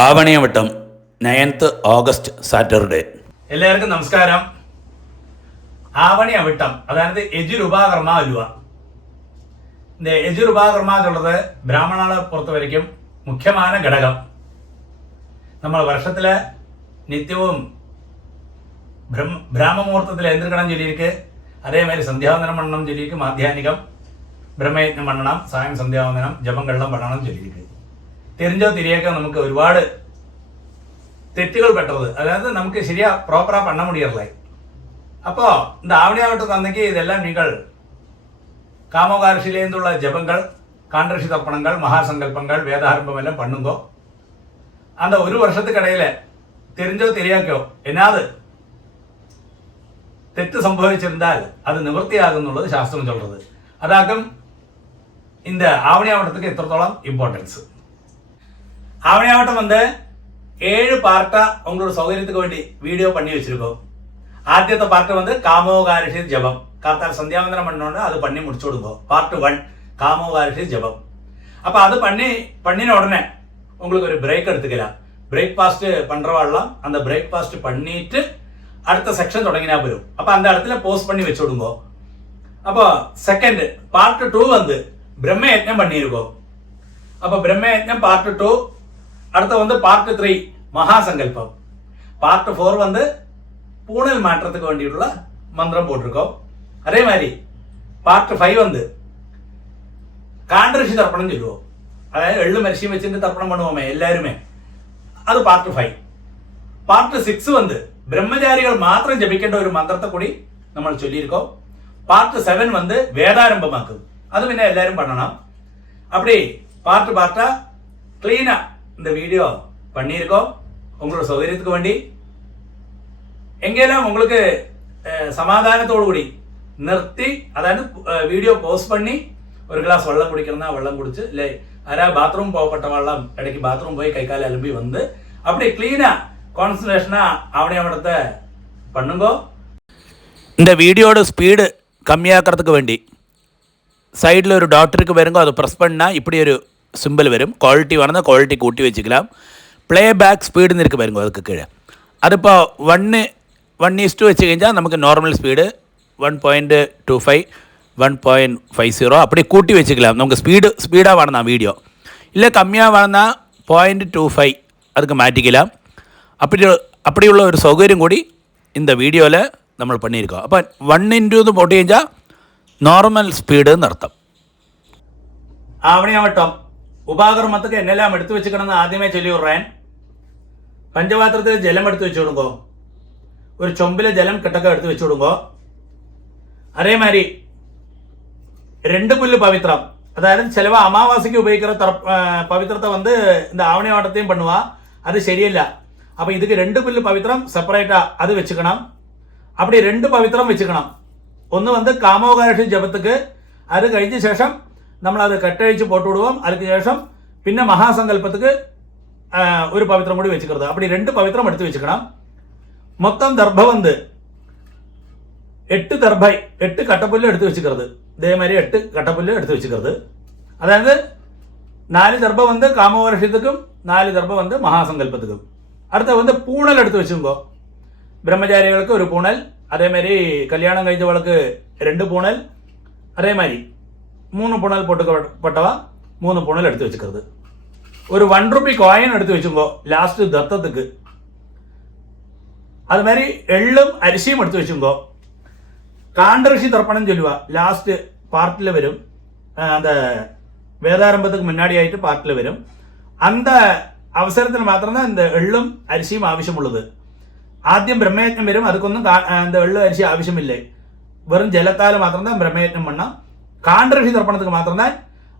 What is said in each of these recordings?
ആവണിയവട്ടം 9th August Saturday. എല്ലാവർക്കും നമസ്കാരം. ആവണിയവട്ടം അതായത് യജുരുപാകർമ്മ അലുവ. இந்த യജുരുപാകർമ്മ എന്നുള്ളത് ബ്രാഹ്മണാളെ പുറത്തു വരയ്ക്കും മുഖ്യമായ ഘടകം. നമ്മൾ വർഷത്തിലെ നിത്യവും ബ്രാഹ്മമുഹൂർത്തത്തിൽ എந்திരിക്കണം ചൊല്ലിയിരിക്ക്, അതേമാതിരി സന്ധ്യാവന്ദനം പണ്ണണം ചൊല്ലിയിരിക്ക്, മാധ്യാനികം ബ്രഹ്മയജ്ഞം പണ്ണണം, സായം സന്ധ്യാവന്ദനം, ജപം കള്ളം പണ്ണണം ചൊല്ലിയിരിക്ക്. தெரிஞ்சோ தெரியாக்க நமக்கு ഒരുപാട് തെറ്റുകൾ പെട്ടത്, അതായത് നമുക്ക് ശരിയാ ப்ராப்பரா பண்ண முடியறல. அப்போ இந்த ஆவணியாவட்டத்து அன்னைக்கு இதெல்லாம் நீங்கள் காமோகாரிஷிலேந்துள்ள ஜபங்கள், காண்டரிஷி தர்ப்பணங்கள், மகாசங்கல்பங்கள், வேதாரம்பம் எல்லாம் பண்ணுங்கோ. அந்த ஒரு வருஷத்துக்கிடையில தெரிஞ்சோ தெரியாக்கோ என்னாது തെറ്റ് സംഭവിച്ചിരുന്നാൽ അത് നിവൃത്തിയാകുന്നുള്ളത് ശാസ്ത്രം ചൊല്ലുന്നത്. അതാക്കും இந்த ஆவணியாவட்டத்துக்கு எത്രത്തോളം இம்பார்ட்டன்ஸ். ஆவணியாவட்டம் 7 பார்ட்டா உங்களோட சௌகரியத்துக்கு வேண்டி வீடியோ பண்ணி வச்சிருக்கோம். ஆத்தியத்தை பார்ட்டு காமோகாரிஷி ஜபம், காத்தால் சந்தியாவந்தனம் பண்ணோன்னு அது பண்ணி முடிச்சு விடுங்க. பார்ட் 1 காமோகாரிஷி ஜபம். அப்போ அது பண்ணின உடனே உங்களுக்கு ஒரு பிரேக் எடுத்துக்கலாம். பிரேக்ஃபாஸ்ட் பண்றவாள்லாம் அந்த பிரேக்ஃபாஸ்ட் பண்ணிட்டு அடுத்த செக்ஷன் தொடங்கினா போயிடும். அப்போ அந்த இடத்துல போஸ்ட் பண்ணி வச்சு விடுங்க. அப்போ செகண்ட் பார்ட் 2 பிரம்மயஜ்ஞம் பண்ணியிருக்கோம். அப்போ பிரம்மயஜ்ஞம் பார்ட் 2. அடுத்து பார்ட் 3 மகாசங்கல்பம். பார்ட் 4 பூணல் மாற்றத்துக்கு வேண்டியுள்ள மந்திரம் போட்டிருக்கோம். அதே மாதிரி பார்ட் 5 காண்டரிஷி தர்ப்பணம் சொல்லுவோம். அதாவது எள்ளு மரிசியும் வச்சுட்டு தர்ப்பணம் பண்ணுவோமே எல்லாருமே, அது பார்ட் 5. பார்ட் 6 பிரம்மச்சாரிகள் மாத்திரம் ஜபிക്കേണ്ട ஒரு மந்திரத்தை கூடி നമ്മൾ ചൊല്ലിயிருக்கோம். பார்ட் 7 வேதாரம்பமாக்கும், அது പിന്നെ எல்லாரும் பண்ணணும். அப்படி பார்ட்டா கிளீனா இந்த வீடியோ பண்ணியிருக்கோம் உங்களோட சௌகரியத்துக்கு வேண்டி. எங்கெல்லாம் உங்களுக்கு சமாதானத்தோடு கூடி നിർത്തി, അതായത് വീഡിയോ പോസ്റ്റ് பண்ணி ഒരു ഗ്ലാസ് വെള്ളം കുടിക്കണമെന്നാ വെള്ളം കുടിച്ച്, இல்லை ആരാ ബാത്റൂം പോകപ്പെട്ട വെള്ളം ഇടയ്ക്ക് ബാത്റൂം പോയി കൈക്കാല അലമ്പി அப்படி கிளீனா கான்சன்ட்ரேஷனா ஆவணியாவட்டத்தை பண்ணுங்க. இந்த வீடியோட ஸ்பீடு கம்மியாக்கிறதுக்கு வேண்டி சைடில் ஒரு டாக்டருக்கு வருங்க, அதை ப்ரெஸ் பண்ணால் இப்படி ஒரு சிம்பிள் வரும். குவாலிட்டி வேணும்னா குவாலிட்டி கூட்டி வச்சுக்கலாம். ப்ளே பேக் ஸ்பீடுன்னு இருக்கு பாருங்க, அதுக்கு கீழே. அது இப்போ 1:1 வச்சு കഴിഞ്ഞാൽ നമുക്ക് നോർമൽ സ്പീഡ് 1.25 1.50 அப்படி கூட்டி வச்சுக்கலாம். நமக்கு ஸ்பீடாக வேணும்னா வீடியோ, இல்லை கம்மியாக வேணும்னா 0.25 அதுக்கு மாற்றிக்கலாம். அப்படியுள்ள ஒரு சௌகര്യം കൂടി இந்த வீடியோவில் നമ്മൾ பண்ணியிருக்கோம். அப்போ 1:2 போட்டு കഴിഞ്ഞാൽ നോർമൽ സ്പീഡ് എന്നർത്ഥം. ആവണിയാവട്ടം ഉപാകർമ്മத்துக்கு എന്നെല്ലാം എടുത്തു വെച്ചിക്കണമെന്ന് ആദ്യമേ ചൊല്ലി വിടുறேன். പഞ്ചപാത്രത്തിൽ ജലം എടുത്തു വെച്ചു കൊടുങ്ങോ, ഒരു ചൊമ്പിലെ ജലം കിട്ടക്ക എടുത്തു വെച്ചു കൊടുങ്ങോ. അതേമാതിരി 2 പുല്ല് പവിത്രം, അതായത് ചിലവ് അമാവാസിക്ക് ഉപയോഗിക്കുന്ന പവിത്രത്തെ இந்த ആവണിയാവട്ടത്തെയും பண்ணுவா, அது ശരിയല്ല. அப்போ இதுக்கு 2 புல்லு பவித்திரம் செப்பரேட்டா அது வச்சுக்கணும். அப்படி 2 பவித்திரம் வச்சுக்கணும். ഒന്ന് കാമോകാരിഷി ജപத்துக்கு, അത് കഴിഞ്ഞ ശേഷം നമ്മൾ അത് കെട്ടഴിച്ച് പോട്ട് വിടുவோம். அதுக்கு ശേഷം പിന്നെ മഹാസങ്കല്പத்துக்கு ഒരു പവിത്രം കൂടി വെച്ചിക്கிறது. அப்படி 2 പവിത്രം എടുത്ത് വെച്ചിക്കണം. മൊത്തം ദർഭ 8 ദർഭ 8 കട്ടപ്പുല്ല് എടുത്ത് വെച്ചിക്கிறது. ഇതേമാതിരി 8 കട്ടപ്പുല്ല് എടുത്ത് വെച്ചിക്கிறது. അതായത് 4 ദർഭ കാമോകാരിഷத்துக்கும் 4 ദർഭ മഹാസങ്കല്പத்துக்கும். അടുത്ത പൂണൽ എടുത്ത് വെച്ചുമ്പോ ബ്രഹ്മചാരികൾക്ക് ഒരു പൂണൽ, അതേമാതിരി കല്യാണം കഴിച്ചവൾക്ക് 2 പൂണൽ, അതേമാതിരി 3 പൂണൽ പൊട്ടവ 3 പൂണൽ എടുത്ത് വെച്ചിക്கிறது. ഒരു 1 രൂപ കോയിൻ എടുത്ത് വെച്ചുമ്പോ ലാസ്റ്റ് ദത്തத்துக்கு. அது மாதிரி എള്ളും അരിശിയും എടുത്ത് വെച്ചുമ്പോ காண்டரிஷி தர்ப்பணம் சொல்லுவா. லாஸ்ட் பார்ட்டில் வரும், அந்த வேதாரம்பத்துக்கு முன்னாடி ஆயிட்டு பார்ட்டில் வரும். அந்த അവസരത്തിൽ മാത്രമേ இந்த എള്ളും അരിശിയും ആവശ്യമുള്ളത്. ആദ്യം ബ്രഹ്മയജ്ഞം വരും, അതുക്കൊന്നും இந்த എള്ളു അരിശി ആവശ്യമില്ലേ. വെറും ജലത്താൽ മാത്രമേ ബ്രഹ്മയജ്ഞം பண்ண. കാണ്ടരിഷി തർപ്പണத்துக்கு മാത്രമേ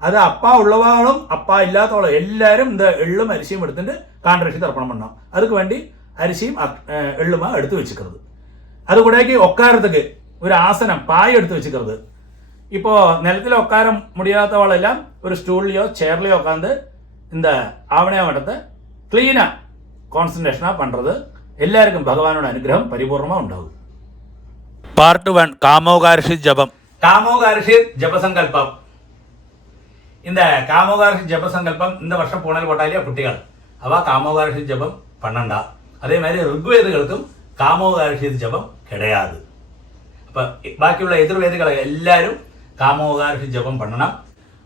അത് അപ്പ ഉള്ളവാളും അപ്പ ഇല്ലാത്തവളും എല്ലാവരും இந்த എള്ളും അരിശിയും എടുത്തിട്ട് കാണ്ടരിഷി തർപ്പണം பண்ணோம். அதுக்கு വേണ്ടി അരിശിയും എള്ളുമാ എടുത്ത് വെച്ചിക്கிறது. അതുകൂടേക്ക് ഒക്കാരத்துக்கு ഒരു ആസനം പായ എടുത്ത് വെച്ചിക്கிறது. ഇപ്പോൾ നിലത്തിൽ ഒക്കാരം മുടിയാത്തവളെല്ലാം ഒരു സ്റ്റൂളിലോ ചെയറിലോ ഉட்காந்து இந்த ஆவணியாவட்டத்தை கிளீனா கான்சன்ட்ரேஷனா பண்றது. எல்லாருக்கும் பகவானோட அனுகிரகம் பரிபூர்ணமா உண்டாகும். பார்ட் 1 காமோகாரிஷி ஜபம். காமோகாரிஷி ஜபசங்கல்பம். இந்த காமோகாரிஷி ஜபசங்கல்பம் இந்த வருஷம் பூனல் போட்டாலே குட்டிகள், അവ കാമോകാർഷിക ജപം പണ്ണണ്ട. അതേമാതിരി ഋഗ്വേദകൾക്കും കാമോകാർഷിക ജപം കിടയാത്. അപ്പം ബാക്കിയുള്ള എതിർവേദികളെ എല്ലാവരും കാമോകാർഷിക ജപം പണ്ണണം.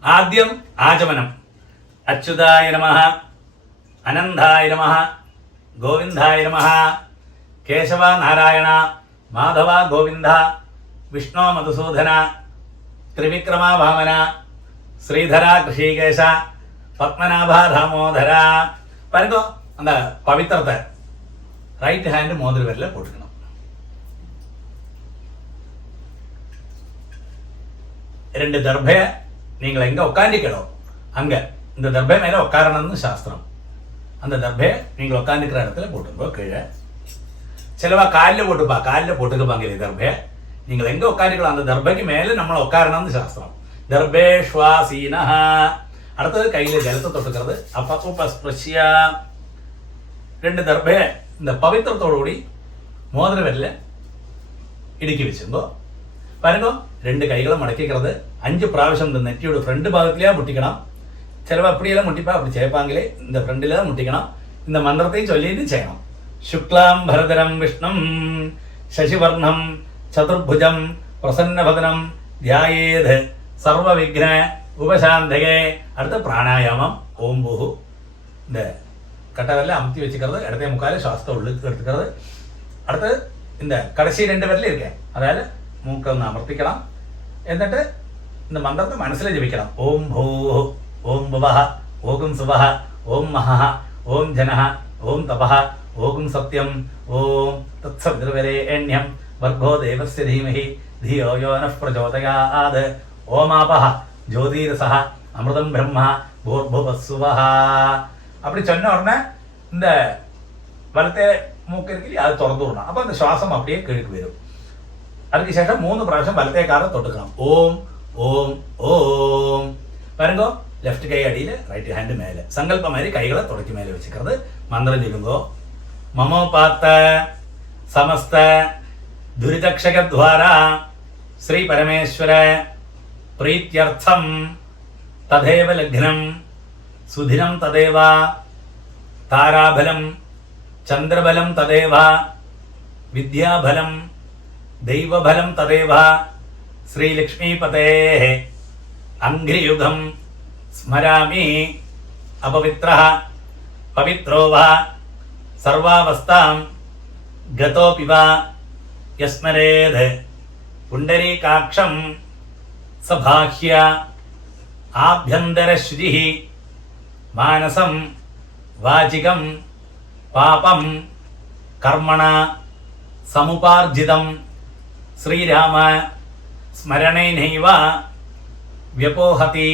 ആദ്യം ആചമനം. അച്യുതായ നമഃ, അനന്തായ നമഃ, ഗോവിന്ദായ നമഃ, കേശവ നാരായണ, മാധവ ഗോവിന്ദ, വിഷ്ണു മധുസൂദന, ത്രിവിക്രമ വാമന, ശ്രീധര ഋഷികേശ, പത്മനാഭ ദാമോദര. പരന്തോ அந்த பவித்திரத்தை ரைட் ஹேண்ட் மோதிர விரல போட்டுக்கணும். ரெண்டு தர்பைய நீங்கள் எங்க உட்காந்துக்கணும் அங்க இந்த தர்பை மேல உட்காரணும்னு சாஸ்திரம். அந்த தர்பைய நீங்கள் உட்காந்துக்கிற இடத்துல போட்டுக்கோ. கீழே சிலவா காலில் போட்டுப்பா, காலில் போட்டுக்கப்பாங்க தர்பைய. நீங்கள் எங்க உட்காந்துக்கலாம் அந்த தர்பைக்கு மேல நம்ம உட்காரணும்னு சாஸ்திரம். தர்பே ஸ்வாசீனா. அடுத்தது கையில் ஜலத்தை தொட்டுக்கிறது. அப்பப்போ ஸ்பிருஷ்யா. ரெண்டு தர்பைய இந்த பவித்திரத்தோடு கூடி மோதிர விரல இடுக்கி வச்சுங்கோ. பாருங்க, ரெண்டு கைகளை மடக்கிக்கிறது. 5 പ്രാവശ്യം இந்த நெற்றியோட ஃப்ரண்ட் பாகத்திலேயே முட்டிக்கணும். சிலவா அப்படியெல்லாம் முட்டிப்பா, அப்படி செய்ப்பாங்களே, இந்த ஃப்ரண்டில் தான் முட்டிக்கணும். இந்த மந்திரத்தையும் சொல்லிட்டு செய்யணும். சுக்லாம் பரதரம் விஷ்ணும் சசிவர்ணம் சதுர்புஜம் பிரசன்னவதனம் தியாயேத் சர்வ விக்ன உபசாந்தகே. அடுத்த பிராணாயாமம். ஓம் பூஹு. இந்த கட்டவரில் அமுத்தி வச்சுக்கிறது. இடத்தைய முக்கால சுவாசத்தை உள்ளுக்கு எடுத்துக்கிறது. அடுத்து இந்த கடைசி 2 விரலும் இருக்கேன், அதாவது மூக்கை ஒன்று அமர்த்திக்கலாம். എന്നിട്ട് இந்த மந்திரத்தை மனசில் ஜபிக்கலாம். ஓம் பூ, ஓம் புவஹ, ஓகும் சுவஹ, ஓம் மஹஹ, ஓம் ஜனஹ, ஓம் தபஹ, ஓகும் சத்யம், ஓம் தத்சவிதுர்வரேண்யம் வர்கோ தேவஸ்ய தீமஹி धियो यो नः प्रचोदयात्. ஓமாபஹ ஜோதிரசஹ அமிர்தம் பிரம்ம பூர்புவஸ்ஸுவஹ. அப்படி சொன்ன உடனே இந்த வலത്തെ மூக்கு இருக்கு, அது திறந்து விடணும். அப்போ அந்த சுவாசம் அப்படியே கீழுக்கு வரும். அதுக்கு ശേഷം 3 പ്രാവശ്യം വലത്തെ കാറ് തൊട്ടുക്കണം. ஓம் ஓம் ஓம். பாருங்கோ, லெஃப்ட் கை அடியில், ரைட் ஹேண்டு மேலே. சங்கல்பம் மாதிரி கைகளை தொடக்கி மேலே வச்சுக்கிறது. மந்திரம் சொல்லுங்கோ. மமோபாத்த சமஸ்த துரிதக்ஷகத்வாரா ஸ்ரீ பரமேஸ்வர பிரீத்யர்த்தம் ததேவ லக்னம் சுதினம் ததேவ தாராபலம் சந்திரபலம் ததேவ வித்யாபலம் தெய்வபலம் ததேவ ஸ்ரீலக்ஷ்மீபதேः அங்கிரியுகம் ஸ்மராமி அபவித்ரः பவித்ரோ வா சர்வாவஸ்தாம் கதோபி வா யஸ்மரேத் புண்டரீகாட்சம் சபாஹ்ய ஆப்யந்தரஸ்ருதிः மானசம் வாச்சிகம் பாபம் கர்மணா சமுபார்ஜிதம் ஸ்ரீராம ஸ்மரணேனைவ व्यपोहति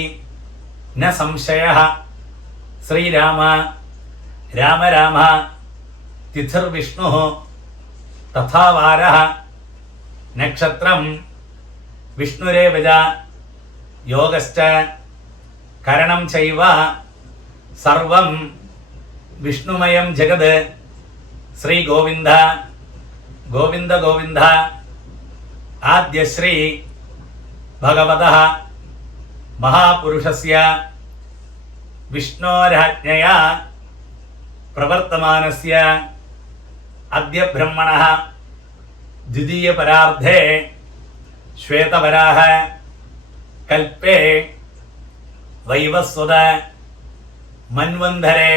न संशयः. श्रीराम राम राम तिथिर्विष्णुः तथा वारः नक्षत्रं विष्णुरेव च योगश्च करणं चैव सर्वं विष्णुमयं जगत्. श्री गोविंद गोविंद गोविंद आद्यश्री भगवतः महापुरुषस्य विष्णोराज्ञया प्रवर्तमानस्य अद्य ब्रह्मणः द्वितीयपरार्धे श्वेतवराह कल्पे वैवस्वत मन्वन्धरे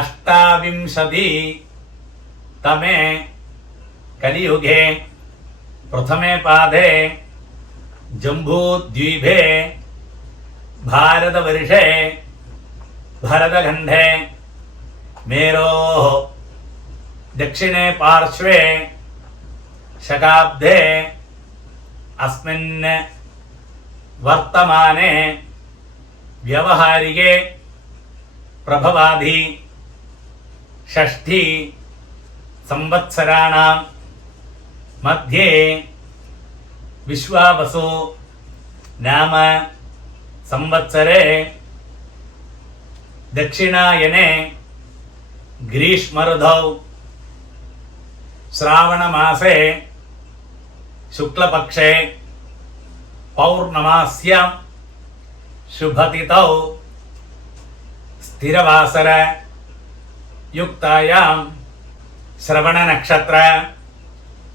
28तमे कलियुगे प्रथमे पादे जम्बूद्वीपे भारतवर्षे भरतखण्डे मेरोः दक्षिणे पार्श्वे शकाब्दे अस्मिन् वर्तमाने व्यवहारिके प्रभवादि षष्ठी संवत्सराणां मध्ये विश्वावसु नाम संवत्सरे दक्षिणायने ग्रीष्मऋतौ श्रावणमासे शुक्लपक्षे पौर्णमास्यां शुभतिथौ സ്ഥിരവാസര യുക്തായാം ശ്രവണ നക്ഷത്ര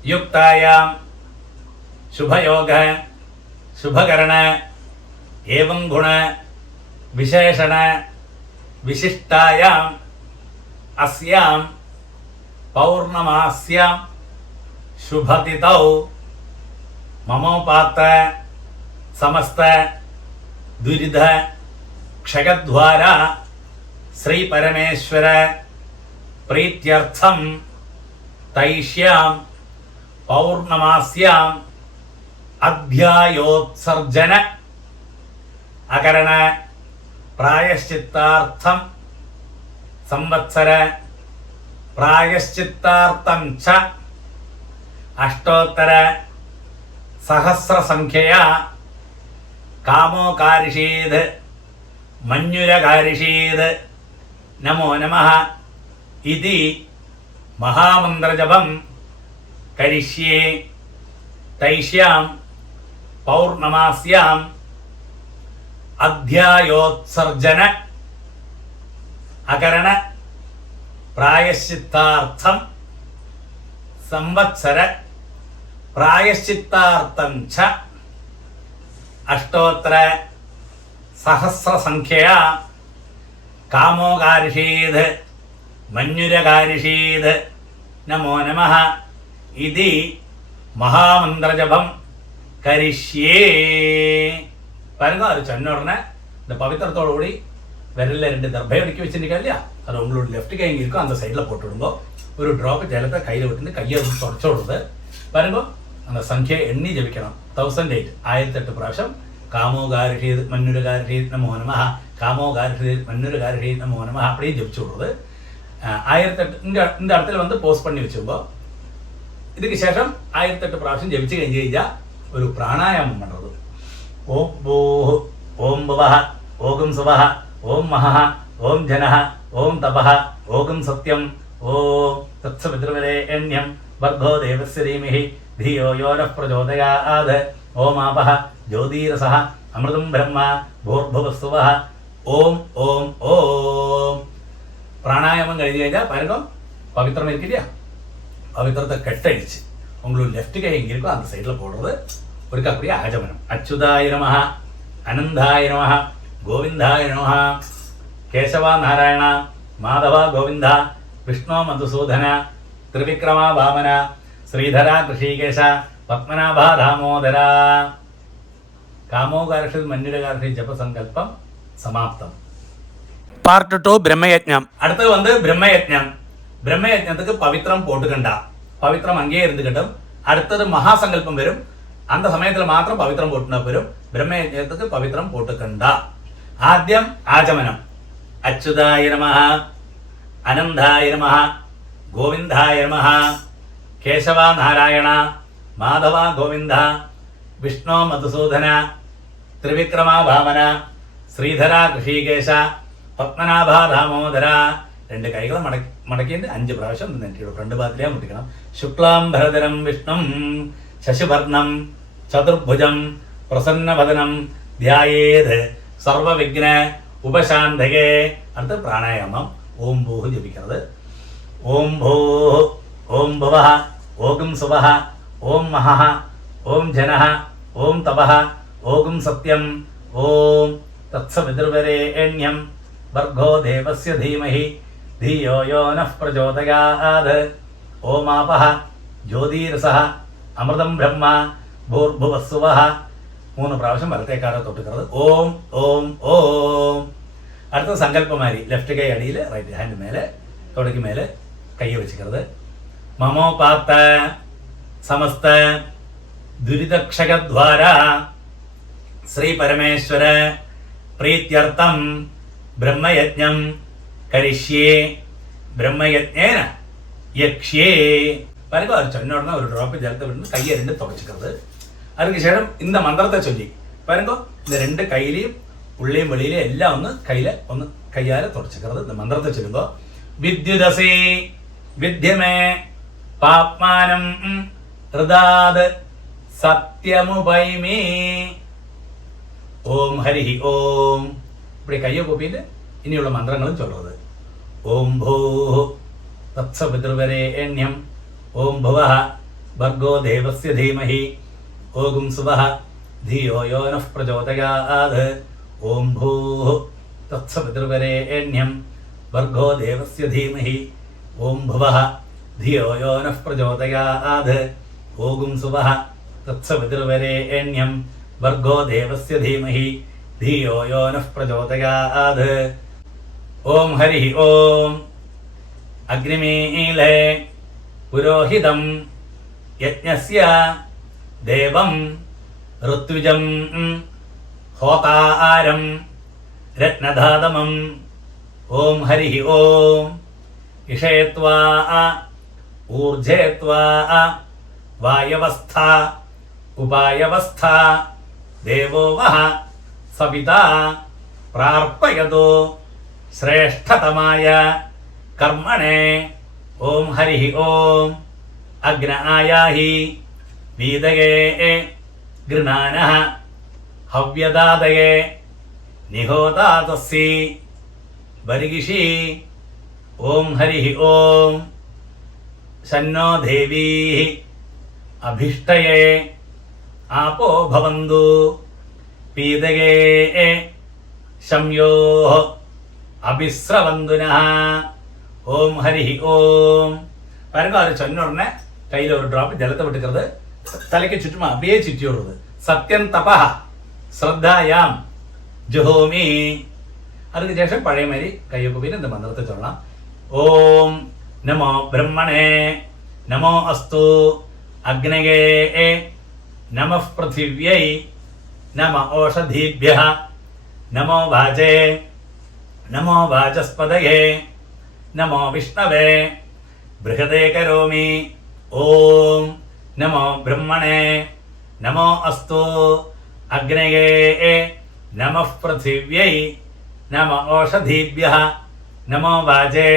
യുക്തായാം ശുഭയോഗ ശുഭകരണ ഏവം ഗുണ വിശേഷണ വിശിഷ്ടായാം അസ്യാം പൗർണമാസ്യാം ശുഭതിഥൗ മമോപാത്ത സമസ്ത ദുരിത ക്ഷയദ്വാര ശ്രീ പരമേശ്വര പ്രീത്യർത്ഥം തൈഷ്യാം പൗർണമാസ്യാം അധ്യായോത്സർജന അകരണ പ്രായശ്ചിത്താർത്ഥം സംവത്സര പ്രായശ്ചിത്താർത്ഥം ച അഷ്ടോത്തര സഹസ്രസംഖ്യയാ കാമോകാരിഷീത് മഞ്ഞുരകാരിഷീത് നമോ നമഃ ഇതി മഹാമന്ത്രജപം കരിഷ്യേ തൈഷ്യാം പൗർണമാസ്യാം അധ്യായോത്സർജന അകരണ പ്രായശ്ചിത്താർത്ഥം സംവത്സര പ്രായശ്ചിത്താർത്ഥം ച അഷ്ടോത്തര സഹസ്രസംഖ്യയാ കാമോകാരിഷീത് മഞ്ഞുരകാരിഷീത് നമോ നമഃ ഇതി മഹാമന്ത്രജപം കരിഷ്യേ. பாருங்க அது சொன்ன உடனே இந்த பவித்திரத்தோடு கூடி விரலில் 2 தர்பை அடுக்கி வச்சிருக்கா இல்லையா, அது உங்களோட லெஃப்ட் கை எங்கே இருக்கோ அந்த சைடில் போட்டு விடுங்க. ஒரு ட்ராப் ஜலத்தை கையில் விட்டு கையை தொடச்சு விடுறது. பாருங்க அந்த சங்கியை எண்ணி ஜபிக்கணும். 1008 1008 പ്രാവശ്യം காமோகாரிஷீத் மன்னுரகாரிஷீத் நமோ நமஹ காமோகாரிஷீத் மன்னுரகாரிஷீத் நமோ நமஹ அப்படியே ஜபிச்சு விடுறது. 1008 இந்த இடத்துல வந்து போஸ்ட் பண்ணி வச்சுக்கோ. இதுக்கு ശേഷം 1008 പ്രാവശ്യം ജപിച്ച് കഴിഞ്ഞ് കഴിഞ്ഞാൽ ഒരു പ്രാണായാമം പண்றது. ഓം ഭൂഃ ഓം ഭുവഃ ഓം സുവഃ ഓം മഹഃ ഓം ജനഃ ഓം തപഃ ഓം സത്യം ഓം തത്സവിതൃവരേണ്യം ഭർഗോ ദേവസ്യ ധീമഹി ധിയോ യോ നഃ പ്രചോദയാത് ഓം ആപഃ ജ്യോതിരസഃ അമൃതം ബ്രഹ്മ ഭൂർഭുവസ്സുവഃ ഓം ഓം ഓം. പ്രാണായാമം കഴിഞ്ഞ് കഴിഞ്ഞാൽ பாருங்க பவித்திரம் இருக்கு இல்லையா, பவித்திரத்தை கட்டடிச்சு உங்களோட லெஃப்ட் கை எங்கே இருக்கோ அந்த சைடில் போடுறது. ஒருக்கக்கூடிய ஆஜமனம். அச்சுதாய நமஹ அனந்தாய நமஹ கோவிந்தாய நமஹ கேசவா நாராயண மாதவா கோவிந்த விஷ்ணு மதுசூதன ത്രിവിക്രമ വാമന ശ്രീധര കൃഷികേശ പത്മനാഭ ദാമോദര. കാമോകാർഷി മഞ്ഞുരകാർഷി ജപസങ്കല്പം സമാപ്തം. പാർട്ട് 2 பிரம்மயஜ்ஞம். அடுத்தது வந்து பிரம்மயஜ்ஞம். பிரம்மயஜ்ஞத்துக்கு பவித்திரம் போட்டுக்கണ്ട, பவித்திரம் அங்கேயே இருந்துக்கட்டும். அடுத்தது மகாசங்கல்பம் வரும், அந்த சமயத்தில் மாத்திரம் பவித்திரம் போட்டுனா வரும். பிரம்மயஜ்ஞத்துக்கு பவித்திரம் போட்டுக்கണ്ട. ஆദ്യം ஆஜமனம். அச்சுதாய நமஹ அனந்தாய நமஹ கோவிந்தாய நமஹ கேசவா நாராயண மாதவா கோவிந்த விஷ்ணு மதுசூதன ത്രിവിക്രമ വാമന ശ്രീധര കൃഷികേശ പത്മനാഭ ദാമോദര. 2 കൈകൾ മടക്കിയിട്ട് 5 പ്രാവശ്യം നെറ്റിയുടെ ഫ്രണ്ട് ഭാഗത്തിലേ മുട്ടിക്കണം. ശുക്ലാം ഭരതരം വിഷ്ണും ശശിവർണം ചതുർഭുജം പ്രസന്നവദനം ധ്യായേത് സർവവിഘ്ന ഉപശാന്തകേ. അടുത്ത പ്രാണായാമം ഓം ഭൂഹ് ജപിക്കുന്നത്. ഓം ഭൂഃ ഓം ഭുവഃ ഓം സുവഃ ഓം മഹഃ ഓം ജനഃ ഓം തപഃ ഓം സത്യം ഓം തത്സവിതൃവരേണ്യം ഭർഗോ ദേവസ്യ ധീമഹി ധിയോ യോ നഃ പ്രചോദയാത് ഓം ആപഃ ജ്യോതിരസഃ അമൃതം ബ്രഹ്മ ഭൂർഭുവസ്സുവഃ. 3 പ്രാവശ്യം വലത്തേക്കാരെ തൊട്ടുക്കുന്നത്. ഓം ഓം ഓം. അടുത്ത സങ്കല്പമാരി ലെഫ്റ്റ് കൈ അടിയിൽ റൈറ്റ് ഹാൻഡ് മേലെ തുടയ്ക്ക് മേലെ കൈ വെച്ചിരിക്കുന്നത്. മമോപാത്ത സമസ്ത ദുരിതക്ഷയദ്വാര ശ്രീ പരമേശ്വര പ്രീത്യർത്ഥം ബ്രഹ്മയജ്ഞം കരിഷ്യേ ബ്രഹ്മയജ്ഞേന യക്ഷ്യേ. பாருங்க அது சொன்ன உடனே ஒரு ட்ராப் ஜலத்தை விட்டு கையை 2 துடைச்சிக்கிறது. அதுக்கு சேரம் இந்த மந்திரத்தை சொல்லி பாருங்க இந்த 2 கையிலையும் உள்ளேயும் வெளியிலையும் எல்லாம் ഒന്ന് കയ്യാലെ തുടച്ചിക്கிறது. இந்த மந்திரத்தை சொல்லுங்க. വിദ്യുദസേ വിദ്യമേ പാപ്മാനം ഹൃദാത് സത്യമുപൈമേ. ஓம் ஹரி ஓம். இப்படி கையை கூப்பிட்டு ഇനിയുള്ള മന്ത്രങ്ങളും ചൊല്ലുന്നത്. ഓം ഭൂ തത്സവിതൃവരേണ്യം ഓം ഭുവഃ ഭർഗോ ദേവസ്യ ധീമഹി ഓം സുവഃ ധിയോ യോ നഃ പ്രചോദയാത്. ഓം ഭൂ തത്സവിതൃവരേണ്യം ഭർഗോ ദേവസ്യ ധീമഹി ഓം ഭുവഃ ധിയോ യോ നഃ പ്രചോദയാത്. ഓം സുവഃ തത്സവിതൃവരേണ്യം ഭർഗോ ദേവസ്യ ധീമഹി ധിയോ യോ നഃ പ്രചോദയാത്. ഓം ഹരി ഓം അഗ്നിമീലേ പുരോഹിതം യജ്ഞസ്യ ദേവം ഋത്വിജം ഹോതാരം രത്നധാതമം. ഓം ഹരി ഓം ഇഷയത്വാ ഊർജയത്വാ വായവസ്ഥ ഉപായവസ്ഥ ദേവോ വഃ സപിതാ പ്രാർപ്പയതോ ശ്രേഷ്ഠതമായ കർമ്മണേ. ഓം ഹരി ഓം അഗ്ന ആയാഹി വീതയേ ഗൃണാനഃ ഹവ്യദാതയേ നിഹോതാതസ്സി ബർഗിഷി. ഓം ഹരി ഓം ശന്നോ ദേവീ അഭിഷ്ടയേ ആപോ ഭവന്തു പീതയേ ശംയോ അഭിസ്രവന്തുനഃ. ഓം ഹരി ഓം. பாருங்க அது சொன்ன உடனே கையில் ஒரு ட்ராப் ஜலத்தை விட்டுக்கிறது, தலைக்கு சுற்றுமா அப்படியே சுற்றி விடுறது. சத்யம் தபா ஸ்ரத்தாயாம் ஜுஹோமி. அதுக்கு சேஷம் பழைய மாதிரி கையை கூப்பிட்டு இந்த மந்திரத்தை சொல்லலாம். ஓம் நமோ பிரம்மணே நமோ அஸ்து அக்னயே நம பிருத்திவ்யை நம ஓஷதீभ्यः நமோ வாஜே நமோ வாஜஸ்பதயே நமோ விஷ்ணவே बृहदे करोमि. ओम नमो ब्रह्मणे नमो अस्तु अग्नये नमः पृथिव्यै नमो ओषधीभ्यः नमो वाजे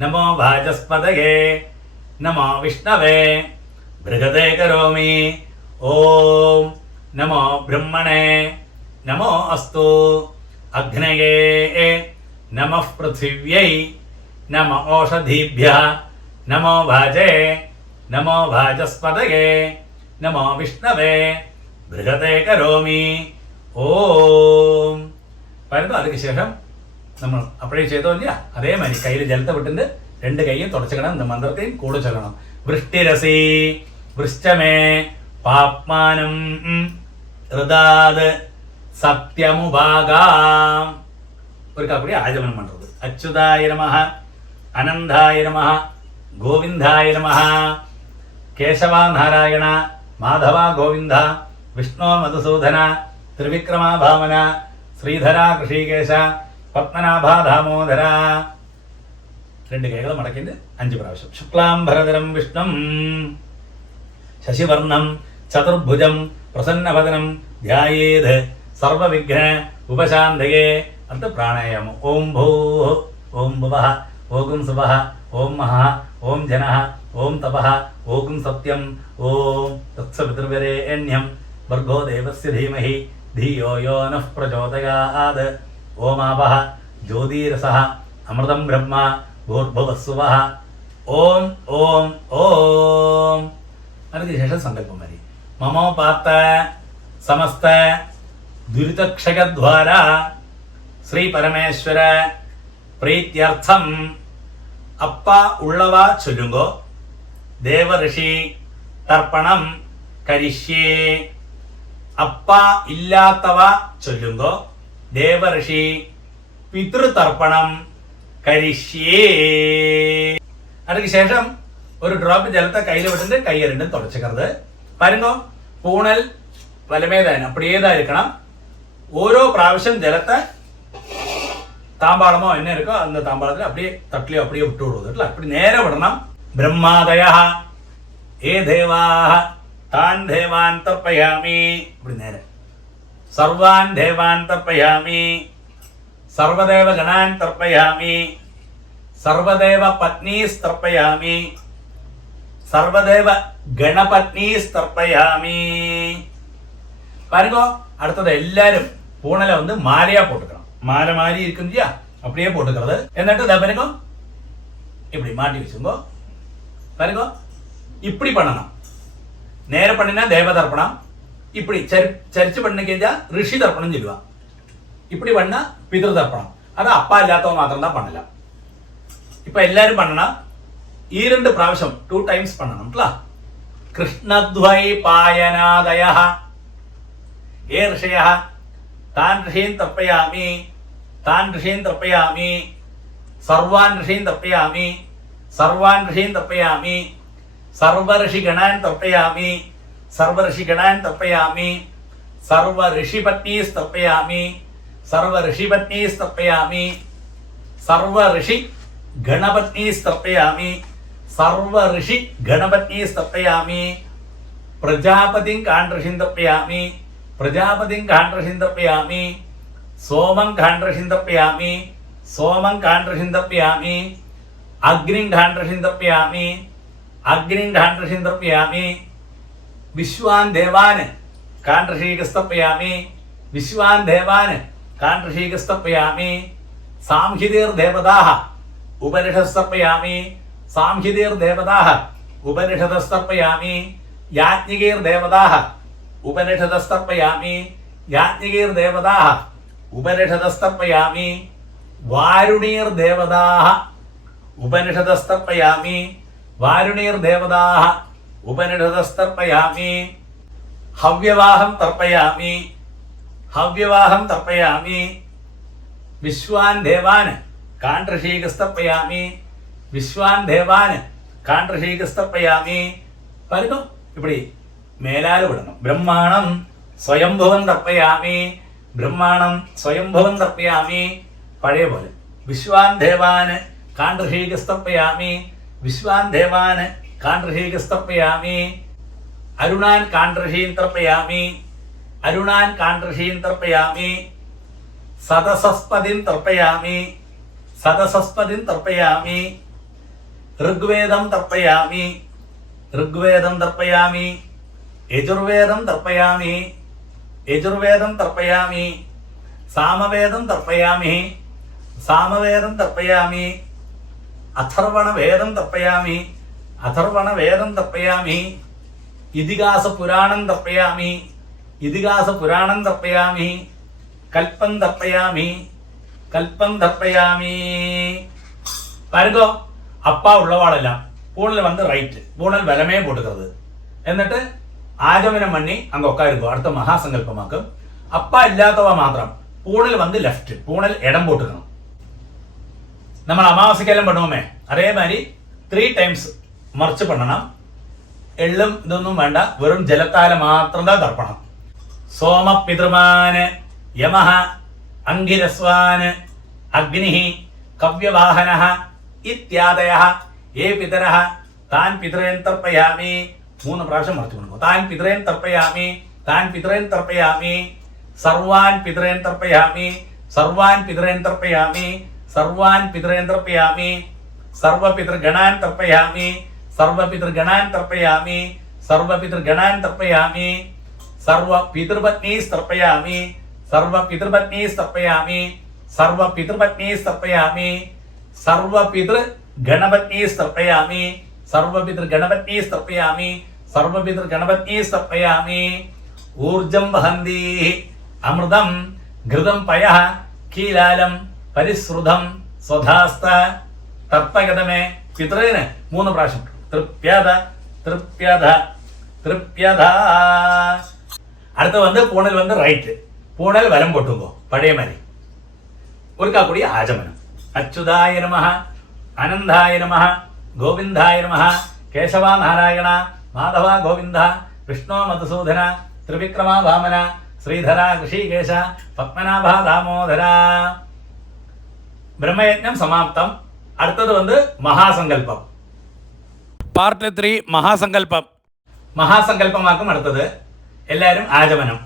नमो वाचस्पतये नमो विष्णवे बृहदे करोमि. ओम नमो ब्रह्मणे नमो अस्तु अग्नये नमः पृथिव्यै नमो ओषधीभ्यः नमो वाजे नमो वाचस्पतये नमो विष्णवे बृहदे करोमि. ഓം പറയുന്നു. അതിന് ശേഷം നമ്മൾ അപ്പോഴേ ചെയ്തോ ഇല്ല അതേമാതിരി കയ്യിൽ ജലത്തെ വിട്ടിട്ട് രണ്ട് കൈയും തുടച്ചിക്കണം. இந்த മന്ത്രത്തെയും കൂടെ ചൊല്ലണം. വൃഷ്ടിരസി വൃശ്ചമേ പാപ്മാനം ഹൃദാത് സത്യമുഭാഗാം. ഒരു കൂടി ആചമനം പண்றது. അച്യുതായ നമഃ അനന്തായ നമഃ ഗോവിന്ദായ നമഃ കേശവ നാരായണ മാധവ ഗോവിന്ദ വിഷ്ണു മധുസൂദന ത്രിവിക്രമ ഭാമന ശ്രീധര കൃഷികേശ പത്മനാഭ ദാമോദര. രണ്ട് കൈകൾ മടക്കിയിട്ട് 5 പ്രാവശ്യം. ശുക്ലാംബരധരം വിഷ്ണും ശശിവർണം ചതുർഭുജം പ്രസന്നവദനം ധ്യായേത് സർവവിഘ്ന ഉപശാന്തയേ. അടുത്ത പ്രാണായാമം. ഓം ഭൂ ഓം ഭുവഃ ഓം സുവഃ ഓം മഹാ ഓം ജനഃ ഓം തപഃ ഓം സത്യം ഓം തത്സവിതൃവരേണ്യം ഭർഗോ ദേവസ്യ ധീമഹി ധിയോ യോ നഃ പ്രചോദയാത്. ഓമാവഃ ജ്യോതിരസഃ അമൃതം ബ്രഹ്മ ഭൂർഭുവസ്സുവഃ. ഓം ഓം ഓം. അതിനുശേഷം സങ്കല്പം വരി. മമോപാത്ത സമസ്ത ദുരിതക്ഷയദ്വാര ശ്രീ പരമേശ്വര പ്രീത്യർത്ഥം അപ്പ ഉള്ളവ ചൊല്ലുങ്കോ ദേവഋഷി തർപ്പണം കരിഷ്യേ. അപ്പ ഇല്ലാത്തവ ചൊല്ലുങ്കോ ദേവഋഷി പിതൃതർപ്പണം കരിഷ്യേ. അതിന് ശേഷം ഒരു ഡ്രോപ്പ് ജലത്തെ കയ്യിൽ വിട്ടിട്ട് കൈ രണ്ടും തുടച്ചിക്കരുത്. പാരുങ്ങോ പൂണൽ വലമേതായാലും അപ്പടിയേതാ ഇരിക്കണം. ഓരോ പ്രാവശ്യം ജലത്തെ താമ്പാളമോ എന്നെ இருக்கோ அந்த தாம்பாளத்தில் அப்படியே தட்டிலையோ அப்படியே விட்டு விடுவது. அப்படி நேர விடணும். பிரம்மாதய ஏ தேவாः தான் தேவான் தர்ப்பயாமி. இப்படி நேர சர்வான் தேவான் தர்ப்பயாமி സർവദേവ ഗണാൻ തർപ്പയാമി സർവദേവ പത്നീസ് തർപ്പയാമി സർവദേവ ഗണപത്നീസ് തർപ്പയാമി. பாருங்க அடுத்தது எல்லாரும் பூணலை வந்து மாலையா போட்டுக்கணும். மாலை மாதிரி இருக்கும் இல்லையா, அப்படியே போட்டுக்கிறது. എന്നിട്ട് இதை பாருங்க இப்படி மாட்டி வச்சுங்கோ. பாருங்க இப்படி பண்ணணும். നേരെ பண்ணினா தேவதர்ப்பணம், இப்படி ചരിച്ച് பண்ணி കഴിഞ്ഞാൽ ഋഷി തർപ്പണം ചൊല്ലുക. இப்படி பண்ணா പിതൃതർപ്പണം. അത് അപ്പ ഇല്ലാത്തവ മാത്രം தான் பண்ணலாம். ഇപ്പൊ എല്ലാരും பண்ணണം. ഈ 2 പ്രാവശ്യം 2 ടൈംസ് பண்ணണം. കൃഷ്ണദ്വൈ പായനാദയ ഏ ഋഷയ താൻ ഋഷീൻ തർപ്പയാമി, താൻ ഋഷീൻ തർപ്പയാമി, സർവാൻ ഋഷീൻ തർപ്പയാമി, സർവാൻ ഋഷീൻ തർപ്പയാമി, സർവഋഷിഗണാൻ തർപ്പയാമി, സർവഋഷിഗണാൻ തർപ്പയാമി, സർവഋഷിപത്നീസ് തർപ്പയാമി, സർവഋഷിപത്നീസ് തർപ്പയാമി, സർവഋഷി ഗണപത്നീസ് തർപ്പയാമി, സർവഋഷി ഗണപത്നീസ് തർപ്പയാമി, പ്രജാപതിം കാണ്ഡൃഷിം തർപ്പയാമി, പ്രജാപതിം കാണ്ഡൃഷിം തർപ്പയാമി, സോമം കാണ്ഡൃഷിം തർപ്പയാമി, സോമം കാണ്ഡൃഷിം തർപ്പയാമി, അഗ്നിം കാണ്ഡൃഷിം തർപ്പയാമി, അഗ്നിം കാണ്ഡൃഷിം തർപ്പയാമി, വിശ്വാൻ ദേവാൻ കാണ്ഡൃഷീകസ്തർപ്പയാമി, വിശ്വാൻ ദേവാൻ കാണ്ഡൃഷീകസ്തർപ്പയാമി, സാംഹിതീർദേവതാഃ ഉപനിഷസ്തർപ്പയാമി, സാംഹിതീർദേവതാഃ ഉപനിഷദസ്തർപ്പയാമി, യാജ്ഞികീർദേവതാഃ ഉപനിഷദസ്തർപ്പയാമി, യാജ്ഞികീർദേവതാഃ ഉപനിഷദസ്തർപ്പയാമി, വാരുണീർദേവതാഃ ഉപനിഷദസ്തർപ്പയാമി, വാരുണീർദേവതാഃ ഉപനിഷദസ്തർപ്പയാമി, ഹവ്യവാഹം തർപ്പയാമി, ഹവ്യവാഹം തർപ്പയാമി, വിശ്വാൻ ദേവാൻ കാണ്ഡൃഷീകസ്തർപ്പയാമി, വിശ്വാൻ ദേവാൻ കാണ്ഡൃഷീകസ്തർപ്പയാമി. പാരുന്നു இப்படி മേലാല് വിടണം. ബ്രഹ്മാണം സ്വയംഭുവം തർപ്പയാമി, ബ്രഹ്മാണം സ്വയംഭുവം തർപ്പയാമി. പഴയ പോലെ വിശ്വാൻ ദേവാൻ കാണ്ഡൃഷീകസ്തർപ്പയാമി, വിശ്വാൻ ദേവാൻ കാണ്ഡൃഷീകസ്തർപ്പയാമി, അരുണാൻ കാണ്ഡൃഷീൻ തർപ്പയാമി, അരുണാൻ കാണ്ഡൃഷീൻ തർപ്പയാമി, സദസസ്പതിം തർപ്പയാമി, സദസസ്പതിം തർപ്പയാമി, ഋഗ്വേദം തർപ്പയാമി, ഋഗ്വേദം തർപ്പയാമി, യജുർവേദം തർപ്പയാമി, യജുർവേദം തർപ്പയാമി, സാമവേദം തർപ്പയാമി, സാമവേദം തർപ്പയാമി, അഥർവണവേദം തർപ്പയാമി, അഥർവണവേദം തർപ്പയാമി, ഇതിഹാസ പുരാണം തർപ്പയാമി, ഇതിഹാസ പുരാണം തർപ്പയാമി, കൽപ്പം തർപ്പയാമി, കൽപ്പം തർപ്പയാമി. பாருங்கோ அப்பா உள்ளவாளெல்லாம் பூணில் வந்து ரைட்டு, பூணல் வலமே போட்டுக்கிறது. എന്നിട്ട് ആഗമനം பண்ணி அங்கே உட்காருங்கோ. அடுத்த மகாசங்கல்பமாக்கும். அப்பா இல்லாதவ மாத்திரம் பூணில் வந்து லெஃப்ட், பூணல் இடம் போட்டுக்கணும். നമ്മൾ അമാവാസിക്കെല്ലാം பண்ணுவோமே അതേ മാതിരി 3 ടൈംസ് മറിച്ച് பண்ணണം. എള്ളും ഇതൊന്നും വേണ്ട, വെറും ജലത്താല മാത്രം தான் തർപ്പണം. സോമപിതൃമാന് യമഃ അംഗിരസ്വാന് അഗ്നിഃ കവ്യവാഹനഃ ഇത്യാദയഃ യേ പിതരഃ താൻ പിതൃൻ തർപ്പയാമി. 3 പ്രാവശ്യം മറിച്ച് കൊടുക്കും. താൻ പിതൃൻ തർപ്പയാമി, താൻ പിതൃൻ തർപ്പയാമി, സർവാൻ പിതൃൻ തർപ്പയാമി, സർവാൻ പിതൃൻ തർപ്പയാമി, സർവാൻ പിതൃൻ തർപ്പയാമി, സർവപിതൃഗണാൻ തർപ്പയാമി, സർവപിതൃഗണാൻ തർപ്പയാമി, സർവപിതൃഗണാൻ തർപ്പയാമി, സർവപിതൃപത്നീസ് തർപ്പയാമി, സർവപിതൃപത്നീസ് തർപ്പയാമി, സർവപിതൃപത്നീസ് തർപ്പയാമി, സർവപിതൃഗണപത്നീസ് തർപ്പയാമി, സർവപിതൃഗണപത്നീസ് തർപ്പയാമി, സർവപിതൃഗണപത്നീസ് തർപ്പയാമി. ഊർജം വഹന്തി അമൃതം ഘൃതം പയഃ കീലാലം പരിശ്രുതം സ്വധാസ്ത തർപ്പഗതമേ. പിതൃന് 3 പ്രാവശ്യം തൃപ്യത തൃപ്യത തൃപ്യത. അടുത്ത് வந்து பூணல் வந்து ரைட்டு, பூணல் வலம் போட்டுங்கோ. பழைய மாதிரி ஒருக்கா கூடிய ஆஜமனம். அச்சுதாய நமः, அனந்தாய நமः, கோவிந்தாய நமः, கேசவா நாராயண, மாதவ கோவிந்த, விஷ்ணு மதுசூதன, ത്രിവിക്രമ വാമന, ശ്രീധര ഋഷികേശ, പത്മനാഭ ദാമോദര. ബ്രഹ്മയജ്ഞം സമാപ്തം. അടുത്തത് வந்து മഹാസങ്കല്പം. പാർട്ട് 3 മഹാസങ്കല്പം. മഹാസങ്കല്പമാക്കും അടുത്തത്. എല്ലാവരും ആചമനം.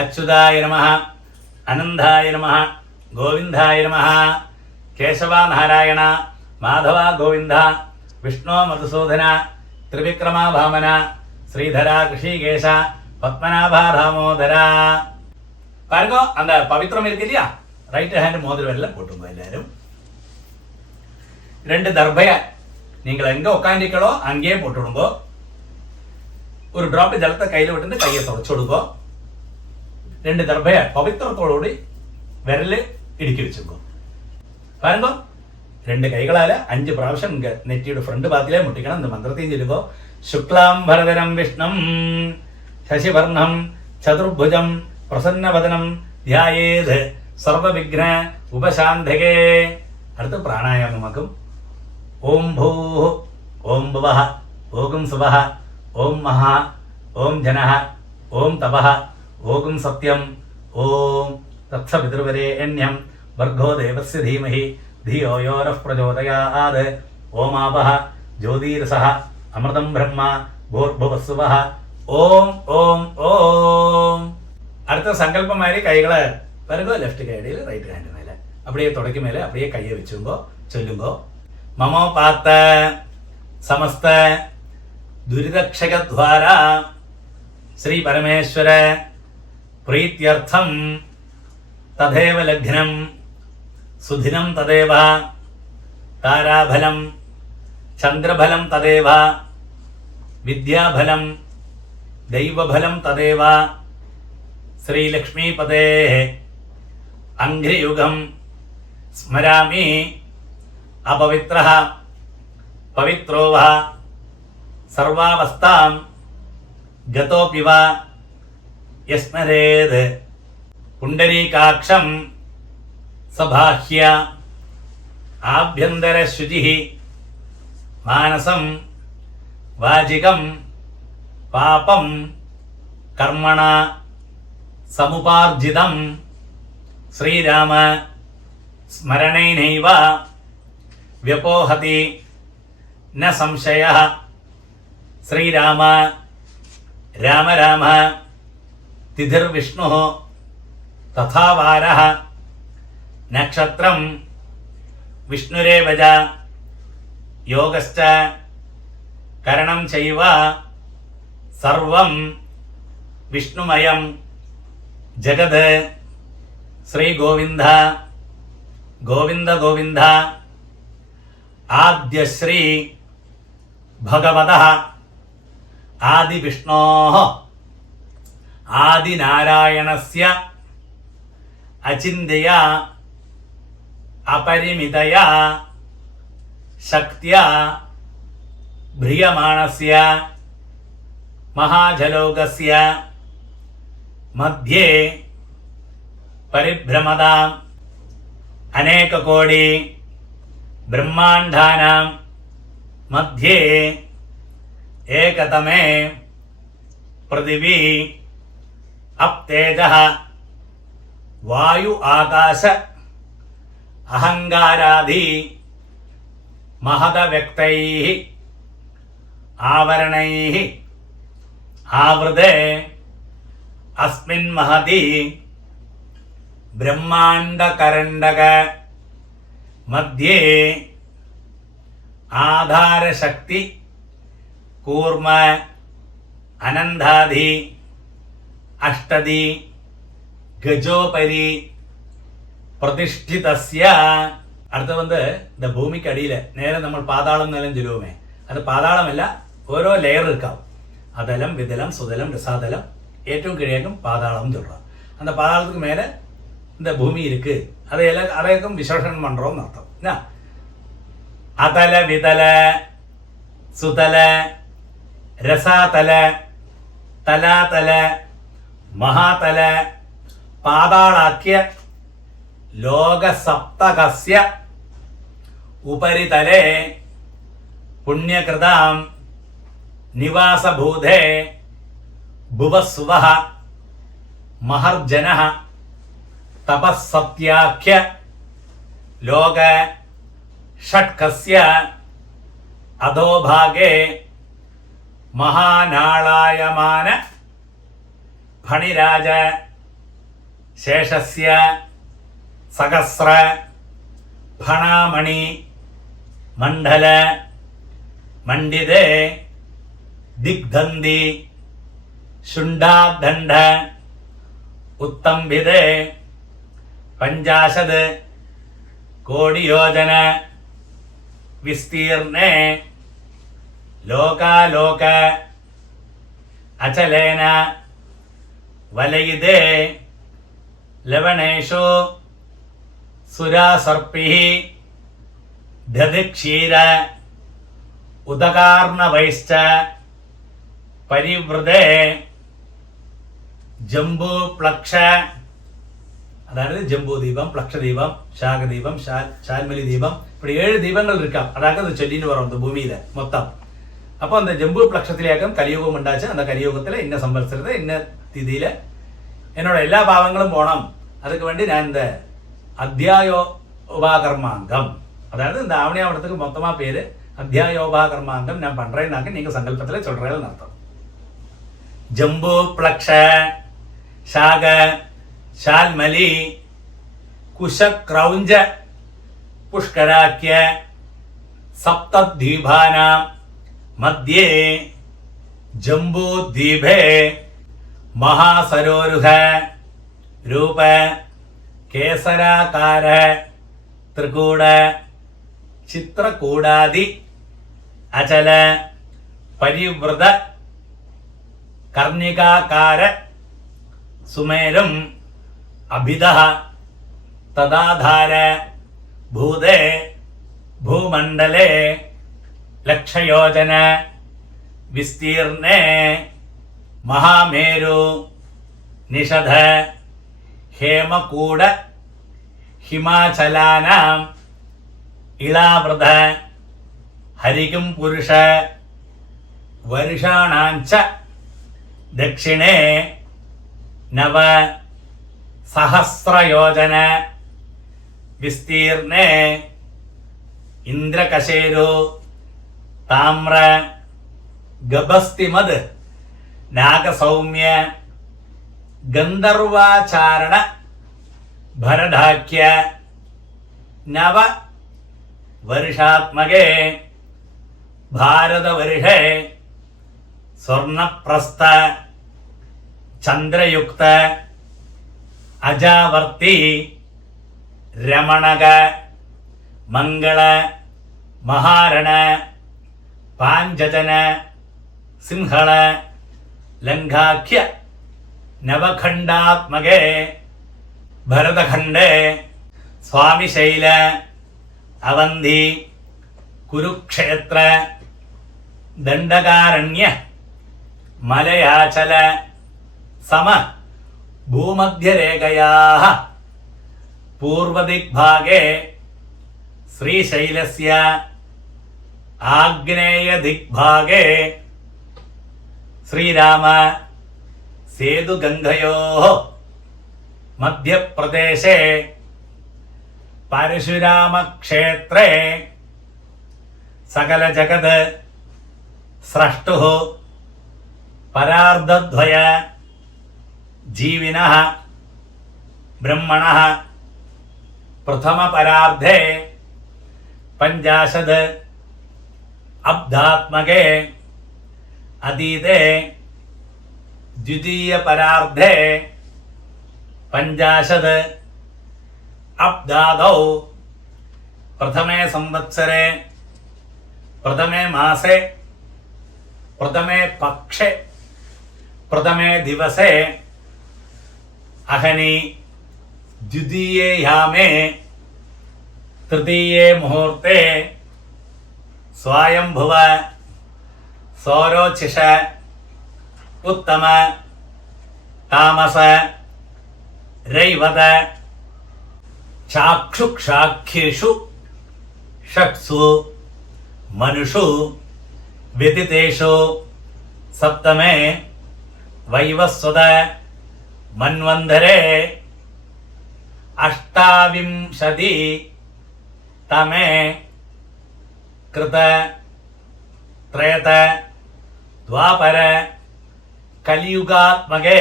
അച്യുതായ നമഃ, അനന്തായ നമഃ, ഗോവിന്ദായ നമഃ, കേശവ നാരായണ, മാധവ ഗോവിന്ദ, വിഷ്ണു മധുസൂദന, ത്രിവിക്രമ വാമന, ശ്രീധര ഋഷികേശ, பத்மநாபா தாமோதரா. பாருங்க அந்த பவித்திரம் இருக்கு இல்லையா, ரைட் ஹேண்ட் மோதிரம் எல்லாம் போட்டுங்க எல்லாரும். 2 தர்பைய நீங்கள் எங்கே உட்காந்துக்களோ அங்கேயே போட்டுடுங்க. ஒரு டிராப் ஜலத்தை கையில் விட்டு கையை தொடச்சு விடுங்க. 2 தர்பைய പവിത്രത്തോടുകൂടി വിരല് ഇടുക്കി വെച്ചുക്കോ. പാരുങ്കോ 2 കൈകളാല് 5 പ്രാവശ്യം നെറ്റിയുടെ ഫ്രണ്ട് ഭാഗത്തിലേ മുട്ടിക്കണം. இந்த മന്ത്രത്തെയും ചൊല്ലുകോ. ശുക്ലാം ഭരതരം വിഷ്ണം ശശിവർണം ചതുർഭുജം പ്രസന്നവദനം ധ്യായേത് സർവവിഘ്ന ഉപശാന്തകേ. അടുത്ത പ്രാണായാമമാക്കും. ഓം ഭൂ ഓം ഭുവഃ ഓം സുവഃ ഓം മഹാ ഓം ജനഃ ഓം തപഃ ഓം സത്യം ഓം തത്സവിതുർവരേണ്യം ഭർഗോ ദേവസ്യ ധീമഹി ധിയോ യോ നഃ പ്രചോദയാത്. ഓമാപഃ ജ്യോതിരസഃ അമൃതം ബ്രഹ്മ ഭൂർഭുവസ്സുവഃ. ഓം ഓം ഓം. അടുത്ത സങ്കല്പം മാതിരി കൈകള് വരുമ്പോ ലെഫ്റ്റ് കൈയിൽ റൈറ്റ് ഹാൻഡ് മേലെ அப்படியே തുടയ്ക്ക് മേലെ அப்படியே കൈയെ വെച്ചുമ്പോ ചൊല്ലുമ്പോ മമോപാത്ത സമസ്ത ദുരിതക്ഷകദ്വാര ശ്രീ പരമേശ്വര പ്രീത്യർത്ഥം തഥൈവ ലഗ്നം സുധിനം തദേവ താരാഫലം ചന്ദ്രഫലം തദേവ വിദ്യാഫലം ദൈവഫലം തദേവ ശ്രീലക്ഷ്മീപതേ അംഘ്രിയുഗം സ്മരാമി അപവിത്രഃ പവിത്രോ വ സർവാവസ്ഥാം ഗതോപി വ യസ്മരേത് പുണ്ടരീകാക്ഷം സബാഹ്യ ആഭ്യന്തരശുചിഃ മാനസം വാചികം പാപം കർമ്മണ സമുപാർജിതം ശ്രീരാമ സ്മരണൈനൈവ വ്യപോഹതി ന സംശയഃ. ശ്രീരാമ രാമ രാമ തിഥിർവിഷ്ണുഃ തഥാ വാരഃ നക്ഷത്രം വിഷ്ണുരേവ ച യോഗശ്ച കരണം ചൈവ സർവം വിഷ്ണുമയം ജഗത്. ശ്രീ ഗോവിന്ദ ഗോവിന്ദ ഗോവിന്ദ. ആദ്യശ്രീ ഭഗവതഃ ആദിവിഷ്ണോഃ ആദിനാരായണസ്യ അചിന്ത്യയാ അപരിമിതയാ ശക്തിയാ ഭ്രിയമാണസ്യ മഹാജലോകസ്യ മധ്യേ പരിഭ്രമതാം അനേകകോടി ബ്രഹ്മാണ്ഡാനാം മധ്യേ ഏകതമേ പൃഥിവീ അപ്തേജഃ വായു ആകാശ അഹങ്കാരാദി മഹദവ്യക്തൈഃ ആവരണൈഃ ആവൃതേ അസ്മിൻ മഹതി ബ്രഹ്മാണ്ഡകരണ്ഡക മധ്യേ ആധാരശക്തി കൂർമ്മ അനന്താധി അഷ്ടതി ഗജോപരി പ്രതിഷ്ഠിതസ്യ. അടുത്ത இந்த பூமிக்கு அடியில் நேரம் நம்ம பாதாளம் நிலம் சொல்லுவோமே, அது பாதாளமല്ല, ഓരോ ലെയർ இருக்காம். அதலம் விதலம் சுதலம் ரசாதலம் ഏറ്റവും கீழேக்கும் பாதாளம் சொல்கிறோம். அந்த பாதாளத்துக்கு மேலே இந்த பூமி இருக்கு. அதையும் விசேஷனம் பண்றோம்னு அர்த்தம். என்ன அதல விதல சுதல ரசாதல തലാതല മഹാതല പാതാളാഖ്യ ലോകസപ്തകസ്യ ഉപരിതലേ പുണ്യകൃതാം നിവാസഭൂതേ ഭുവസ്സുവഃ മഹർജനഃ തപസ്സത്യാഖ്യ ലോക ഷട്കസ്യ അധോഭാഗേ മഹാനാളായമാന ഫണിരാജ ശേഷസ്യ സഹസ്ര ഫണാമണി മണ്ഡല മണ്ഡിതേ ദിഗ്ധന്തി ശുണ്ഡാദണ്ഡ ഉത്തംഭിതേ 50 കോടിയോജന വിസ്തീർണേ ലോകാലോക അചലേന വലയിതേ ലവണേഷു സുരാസർപ്പി ദധിക്ഷീര ഉദകാർണവൈശ്ച പരിവൃതേ ജംബൂപ്ലക്ഷ, അതായത് ജംബൂദീപം, പ്ലക്ഷദീപം, ശാഖദീപം, ശാൽമലി ദീപം, இப்படி 7 தீபங்கள் இருக்காம். அதாக அது சொல்லின்னு வரும் இந்த பூமியில மொத்தம். அப்போ அந்த ஜம்பு பிளக்ஷத்திலேயாக்கம் கலியுகம் உண்டாச்சு. அந்த கலியுகத்தில் இன்ன சம்பத்சரத்தை இன்ன திதியில என்னோட எல்லா பாவங்களும் போனோம். அதுக்கு வேண்டி நான் இந்த அத்தியாயோபாகர்மாங்கம், அதாவது இந்த ஆவணியாவட்டத்துக்கு மொத்தமா பேரு அத்தியாயோபாகர்மாங்கம் நான் பண்றேன்னாக்க நீங்க சங்கல்பத்துல சொல்றேன்னு அர்த்தம். ஜம்பு பிளக்ஷ शाग शाल्मली कुशक्रौंज पुष्कराख्य सप्तद्वीपानां मध्ये जम्बूद्वीपे महासरोरुह रूप केसराकार त्रिकूट चित्रकूटादि अचल परिवृत कर्णिकाकार सुमेरुम अभिदः तदाधार भूदे भूमंडले लक्षयोजन विस्तीर्णे महामेरु निषध हेमकूट हिमाचलानां इलावृत हरिकिं पुरुष वर्षाणांच दक्षिणे नव सहस्रयोजन विस्तीर्णे इंद्रकशेरु ताम्र गभस्तिमद नागसौम्य गंधर्वाचारण भरडाख्य नव वर्षात्मके भारतवर्षे स्वर्णप्रस्थ चंद्रयुक्त अजावर्ती रमणग मंगल महारण पांचजन सिंहल लंघाख्य नवखंडात्मके भरतखंडे स्वामिशैल अवंधी कुरुक्षेत्र दंडकारण्य मलयाचल सम भूमध्यरेखयाः पूर्वदिग्भागे श्रीशैलस्य आग्नेयदिग्भागे श्रीराम सेतुगंगयोः मध्यप्रदेशे परशुरामक्षेत्रे सकलजगत् स्रष्टुः परार्धद्वय जीविनः ब्रह्मणः प्रथम परार्धे 50 अब्धात्मके अतीते द्वितीय परार्धे 50 अब्दादौ प्रथमे संवत्सरे प्रथमे मासे प्रथमे पक्षे प्रथमे दिवसे अहनि द्वितीये यामे तृतीये मुहूर्ते स्वायंभुव सौरोचिष उत्तम तामस रैवत चाक्षुक्षाख्येषु षट्सु मनुषु व्यतितेषु सप्तमे वैवस्वत मन्वंधरे 28 तमे कृत त्रेत द्वापर कलियुगात्मके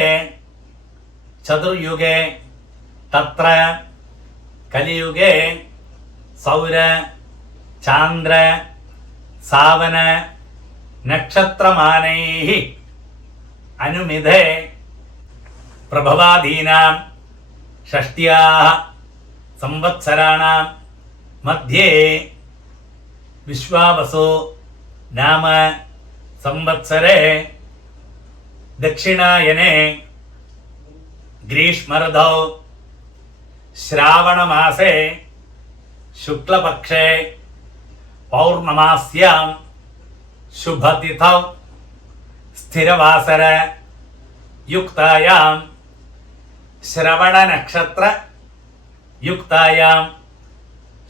चतुर्युगे तत्र कलियुगे सौर चांद्र सावन नक्षत्रमानैः अनुमिधे प्रभवादीनां षष्ट्याः സംവത്സരാണാം മധ്യേ വിശ്വാവസു നാമ സംവത്സരേ ദക്ഷിണായനെ ഗ്രീഷ്മഋതൗ ശ്രാവണമാസേ ശുക്ലപക്ഷേ പൗർണമാസ്യാം ശുഭതിഥൗ സ്ഥിരവാസര യുക്തായാം ശ്രവണനക്ഷത്ര യുക്തായാം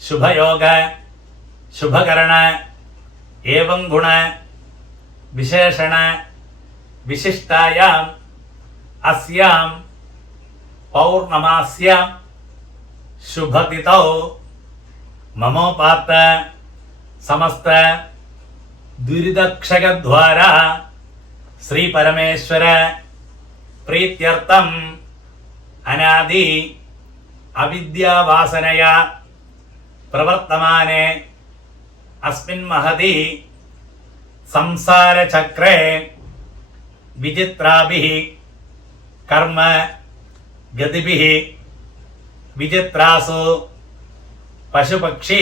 ശുഭയോഗ ശുഭകരണ ഏവം ഗുണ വിശേഷണ വിശിഷ്ടായാം അസ്യാം പൗർണമാസ്യാം ശുഭതിഥൗ മമോപാത്ത സമസ്ത ദുരിതക്ഷയദ്വാര ശ്രീ പരമേശ്വര പ്രീത്യർത്ഥം അനാദി അവിദ്യാവാസനയ പ്രവർത്തമാനെ അസ്മിൻ മഹതി സംസാരചക്രേ വിചിത്രാഭിः കർമ്മ ഗതിഭിः വിചിത്രാസു പശുപക്ഷി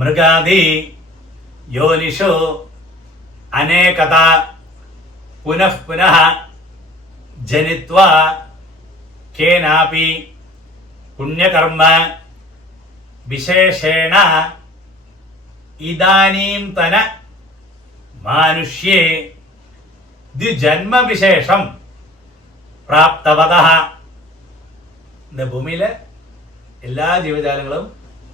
മൃഗാദി യോനിഷു അനേകത പുനഃ പുനഃ ജനിത്വാ കേനാപി പുണ്യകർമ്മ വിശേഷേണ ഇദാനീംതന മാനുഷ്യേ ദ്വിജന്മവിശേഷം പ്രാപ്തവതഃ. இந்த பூமியில எல்லா ജീവജാലങ്ങളും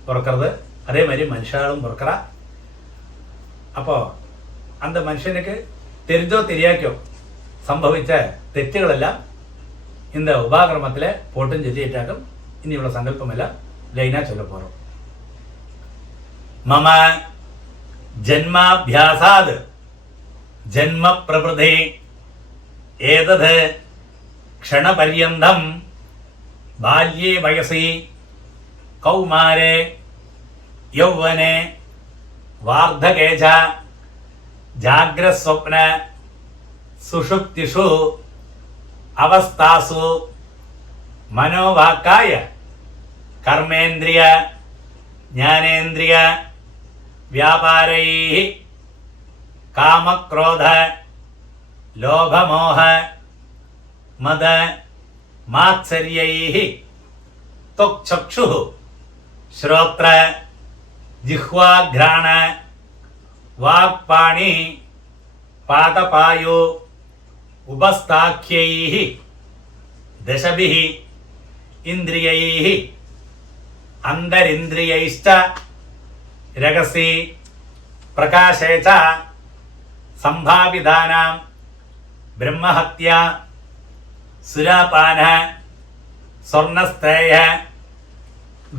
பிறக்கிறது, அதே மாதிரி மனுஷாலும் பிறக்கிறா. அப்போ அந்த மனுஷனுக்கு தெரிஞ்சோ தெரியாக்கோ സംഭവിച്ച തെറ്റുകളെല്ലാം இந்த உபாகரமத்தில் போட்டும் சொல்லிட்டாக்கும். இனி இவ்வளோ சங்கல்பமெல்லாம் லைனா சொல்ல போகிறோம். மம ஜன்மாபியாசாத் ஜன்ம பிரபுதே ஏதத் க்ஷணபர்யந்தம் ബാല്യേ വയസി കൗമാരേ യൗവനെ വാർദ്ധകേ ച ജാഗ്രസ്വപ്ന സുഷുപ്തിഷു അവസ്ഥാസു മനോവാക്കായ കർമ്മേന്ദ്രിയ ജ്ഞാനേന്ദ്രിയ വ്യാപാരൈഃ കാമക്രോധ ലോഭമോഹ മദ മാത്സര്യൈഃ ത്വക്ചക്ഷുഃ ശ്രോത്ര ജിഹ്വാഘ്രാണ വാക്പാണി പാദപായോ ഉപസ്ഥാഖ്യൈഃ ദശഭിः ഇന്ദ്രിയൈഃ അന്തരിന്ദ്രിയൈശ്ച രഹസി പ്രകാശേ ച സംഭാവിതാനാം ബ്രഹ്മഹത്യ സുരാപാന സ്വർണസ്തേയ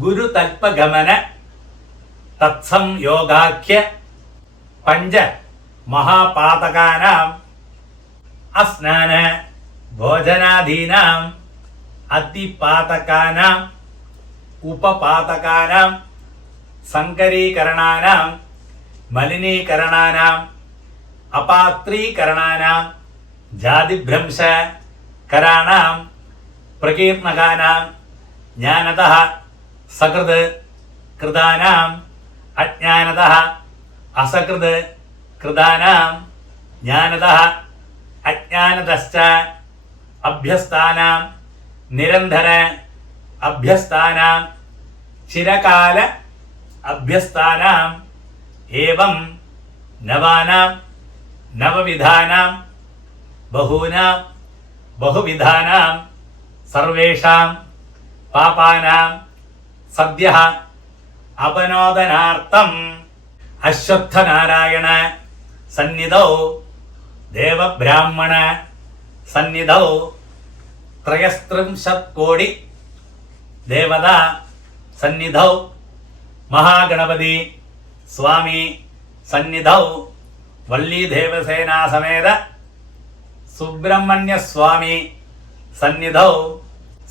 ഗുരുതൽപഗമന തത്സംയോഗാഖ്യ പഞ്ച മഹാപാതകാനാം അസ്നാന ഭോജനാദീനാം അതിപാതകാനാം ഉപപാതകാനാം സങ്കരീകരണാനാം മലിനീകരണാനാം അപാത്രീകരണാനാം ജാതിഭ്രംശ കരാണാം പ്രകീർണകാനാം ജ്ഞാനതഃ സകൃത് കൃതാനാം അജ്ഞാനതഃ അസകൃത് കൃതാനാം ജ്ഞാനതഃ അജ്ഞാനതശ്ച അഭ്യസ്താനാം നിരന്തര അഭ്യസ്താനാം ചിരകാല അഭ്യസ്താനാം ഏവം നവാനാം നവവിധാനാം ബഹൂനാം ബഹുവിധാനാം സർവേഷാം പാപാനാം സദ്യഃ അപനോദനാർത്ഥം അശ്വത്ഥനാരായണ സന്നിധൗ ദേവബ്രാഹ്മണ സന്നിധൗ ത്രയസ്ത്രിംശത് കോടി ദേവതാ സന്നിധൗ മഹാഗണപതി സ്വാമി സന്നിധൗ വല്ലീദേവസേനാ സമേത സുബ്രഹ്മണ്യ സ്വാമി സന്നിധൗ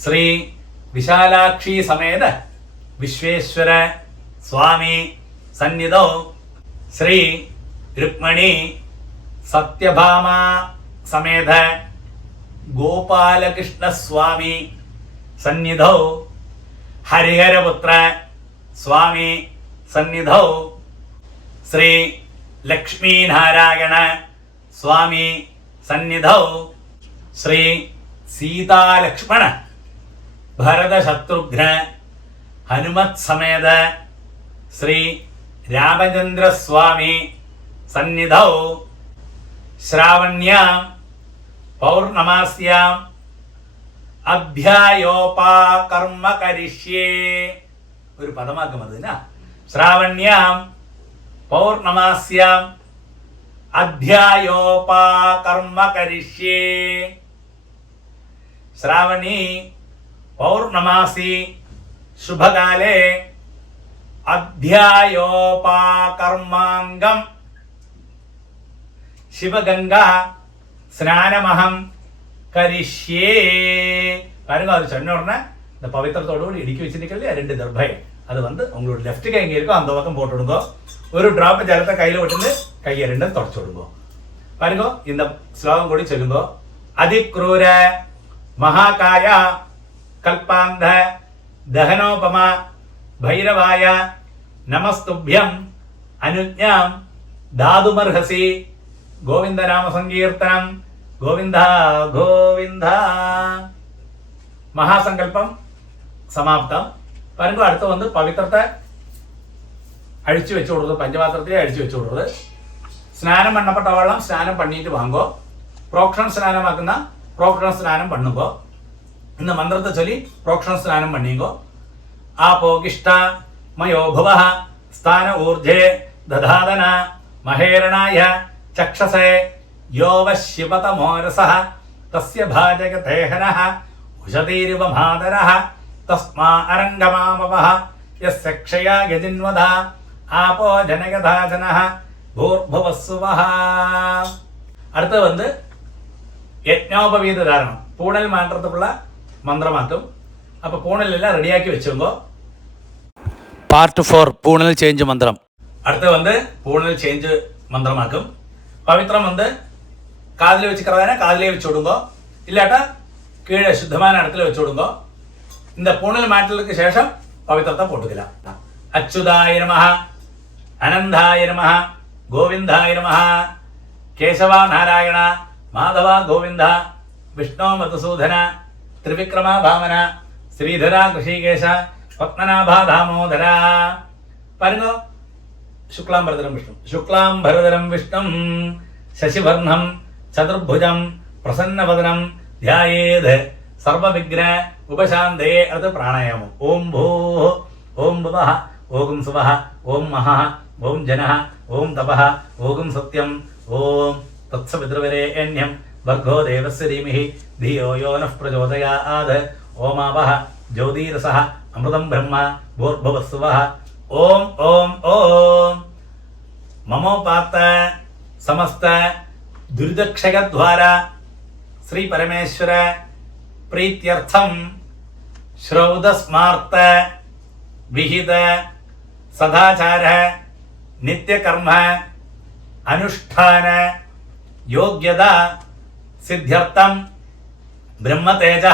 ശ്രീ വിശാലാക്ഷി സമേത വിശ്വേശ്വര സ്വാമി സന്നിധൗ ശ്രീ രുക്മിണി സത്യഭാമ സമേത ഗോപാലകൃഷ്ണ സ്വാമി സന്നിധൗ ഹരിഹരപുത്ര സ്വാമി സന്നിധൗ ശ്രീ ലക്ഷ്മീനാരായണ സ്വാമി സന്നിധൗ ശ്രീ സീതാലക്ഷ്മണ ഭരതശത്രുഘ്ന ഹനുമത് സമേത ശ്രീ രാമചന്ദ്രസ്വാമി സന്നിധൗ ശ്രാവണ്യാം പൗർണമാസ്യാം അധ്യായോപാകർമ്മ കരിഷ്യേ. ഒരു പദമാക്കും അത് ശ്രാവണ്യാം പൗർണമാസ്യാം അധ്യായോപാകർമ്മ കരിഷ്യേ. ശ്രാവണി പൗർണമാസി ശുഭകാലേ അധ്യായോപാകർമാംഗം ശിവഗംഗ സ്നാനമഹം കരിഷ്യേ. பாருங்க அது சொன்ன உடனே இந்த பவித்திரத்தோடு இடுக்கி வச்சிருக்கல 2 தர்பை அது வந்து உங்களோட லெஃப்ட் கை எங்க இருக்கோ அந்த பக்கம் போட்டு விடுங்க. ஒரு டிராப் ஜலத்தை கையில விட்டு கையை 2 தொடச்சு விடுங்க. பாருங்க இந்த ஸ்லோகம் கூட சொல்லுங்க. அதிக்ரூர மகாகாய கல்பாந்த தகனோபமா भैरवाय नमस्तुभ्यं अनुज्ञां दातुमर्हसि. गोविंद नाम संकीर्तനം गोविंद गोविंद. മഹാസങ്കല്പം സമാപ്തം. പാരുങ്കോ അടുത്ത് വന്ന് പവിത്രത്തെ അഴിച്ചു വെച്ചു കൊടുത്തത്, പഞ്ചപാത്രത്തെ അഴിച്ചു വെച്ചു കൊടുത്തത്. സ്നാനം പണ്ണപ്പെട്ട വെള്ളം സ്നാനം പണിയിട്ട് വാങ്ങോ. പ്രോക്ഷണ സ്നാനമാക്കുന്ന പ്രോക്ഷണ സ്നാനം പണ്ണുമ്പോ ഇന്ന് മന്ത്രത്തെ ചൊല്ലി പ്രോക്ഷണ സ്നാനം പണിയുമ്പോ ആപോകിഷ്ട മയോ ഭുവഃ സ്ഥാന ഊർജേ ദധാതന മഹേരണായ ചക്ഷസേ യോവ ശിവതമോരസഃ തസ്യ ഭാജകതേഹനഃ ഉഷതീരിവ മാതരഃ തസ്മാ അരംഗമാമവഃ യസ്യ ക്ഷയാ യജിൻവദ ആപോ ജനകധാജനഃ ഭൂർഭുവസ്സുവഃ. അടുത്ത வந்து യജ്ഞോപവീത ധാരണം പൂണൽ മന്ത്രത്തിലുള്ള മന്ത്രമാക്കും. അപ്പോൾ പൂണലെല്ലാം റെഡിയാക്കി വെച്ചോങ്കോ. പാർട്ട് 4 പൂണൽ ചേഞ്ച് മന്ത്രം. அடுத்து வந்து பூணல் சேஞ்ச் மந்திரமாக்கும். பவித்திரம் வந்து காதில் வச்சுக்கிறதானே காதிலே வச்சு விடுங்கோ, இல்லாட்டா கீழே சுத்தமான இடத்துல வச்சு விடுங்கோ. இந்த பூணல் மாற்றலுக்கு சேஷம் பவித்திரத்தை போட்டுக்கலாம். அச்சுதாய நமஹ, அனந்தாய நமஹ, கோவிந்தாய நமஹ, கேசவா நாராயண, மாதவா கோவிந்தா, விஷ்ணு மதுசூதன, திரிவிக்ரமா வாமன, ஸ்ரீதரா ഋഷികേശ, പത്മനാഭാ ദാമോദര. പാരുങ്ങോ. ശുക്ലാംബരധരം വിഷ്ണു ശുക്ലാംബരധരം വിഷ്ണും ശശിവർണം ചതുർഭുജം പ്രസന്നവദനം ധ്യായേത് സർവവിഘ്ന ഉപശാന്തേ. അത് പ്രാണായാമം. ഓം ഭൂ ഓം ഭുവഃ ഓം സുവഃ ഓം മഹഃ ഓം ജനഃ ഓം തപഃ ഓം സത്യം ഓം തത്സവിതൃവരേണ്യം ഭർഗോ ദേവസ്യ ധീമഹി ധിയോ യോ നഃ പ്രചോദയാത്. ഓമാവഹ ജ്യോതിരസഃ അമൃതം ബ്രഹ്മ ഭൂർഭുവസ്സുവഃ. ഓം ഓം ഓം മമോപാത്ത സമസ്ത ദുരിതക്ഷയദ്വാര ശ്രീ പരമേശ്വര പ്രീത്യർത്ഥം ശ്രൗതസ്മാർത്ത വിഹിത സദാചാര നിത്യകർമ്മ അനുഷ്ഠാന യോഗ്യത സിദ്ധ്യർത്ഥം ബ്രഹ്മതേജ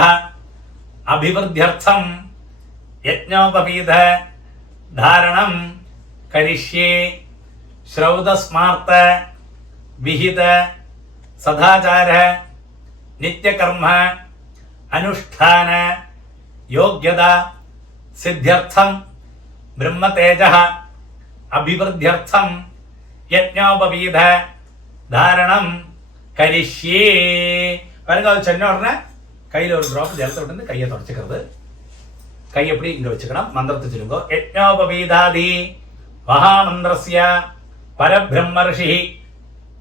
അഭിവൃദ്ധ്യർത്ഥം യജ്ഞോപവീത ധാരണം കരിഷ്യേ. ശ്രൗതസ്മാർത്ത വിഹിത സദാചാര നിത്യകർമ്മ അനുഷ്ഠാന യോഗ്യത സിദ്ധ്യർത്ഥം ബ്രഹ്മതേജ അഭിവൃദ്ധ്യർത്ഥം യജ്ഞോപവീത ധാരണം കരിഷ്യേ. பாருங்க அது சொன்ன உடனே கையில் ஒரு ட்ராப் ஜலத்தை விட்டு கையை தொடச்சிக்கிறது. கை எப்படி இங்க வச்சுக்கணும். மந்திரத்தை சொல்லுங்க. யஜ்ஞோபவீதாதி மகாமந்திரஸ்ய பரபிரம்ம ഋഷി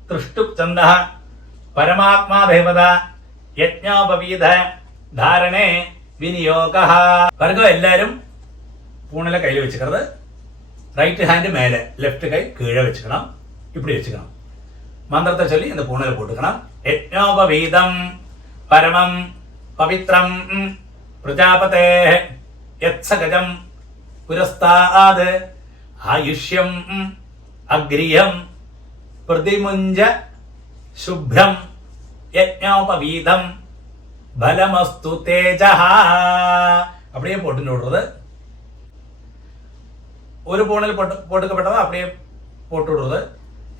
திருஷ்டுப் சந்தः பரமாத்மா தேவதா யஜ்ஞோபவீத தாரணே விநியோகः. பாருங்க எல்லாரும் பூணலை கையில் வச்சுக்கிறது. ரைட் ஹேண்ட் மேலே, லெஃப்ட் கை கீழே வச்சுக்கணும். இப்படி வச்சுக்கணும். மந்திரத்தை சொல்லி இந்த பூணலை போட்டுக்கணும். யஜ்ஞோபவீதம் பரமம் பவித்ரம் பிரஜாபதே യത്സഗജം പുരസ്താത് ആയുഷ്യം അഗ്രിയം പ്രതിമുഞ്ച ശുഭ്രം യജ്ഞോപവീതം ബലമസ്തു തേജഃ. அப்படியே போட்டுன்னு விடுறது. ஒரு பூணில் போட்டுக்கப்பட்டவா அப்படியே போட்டு விடுறது.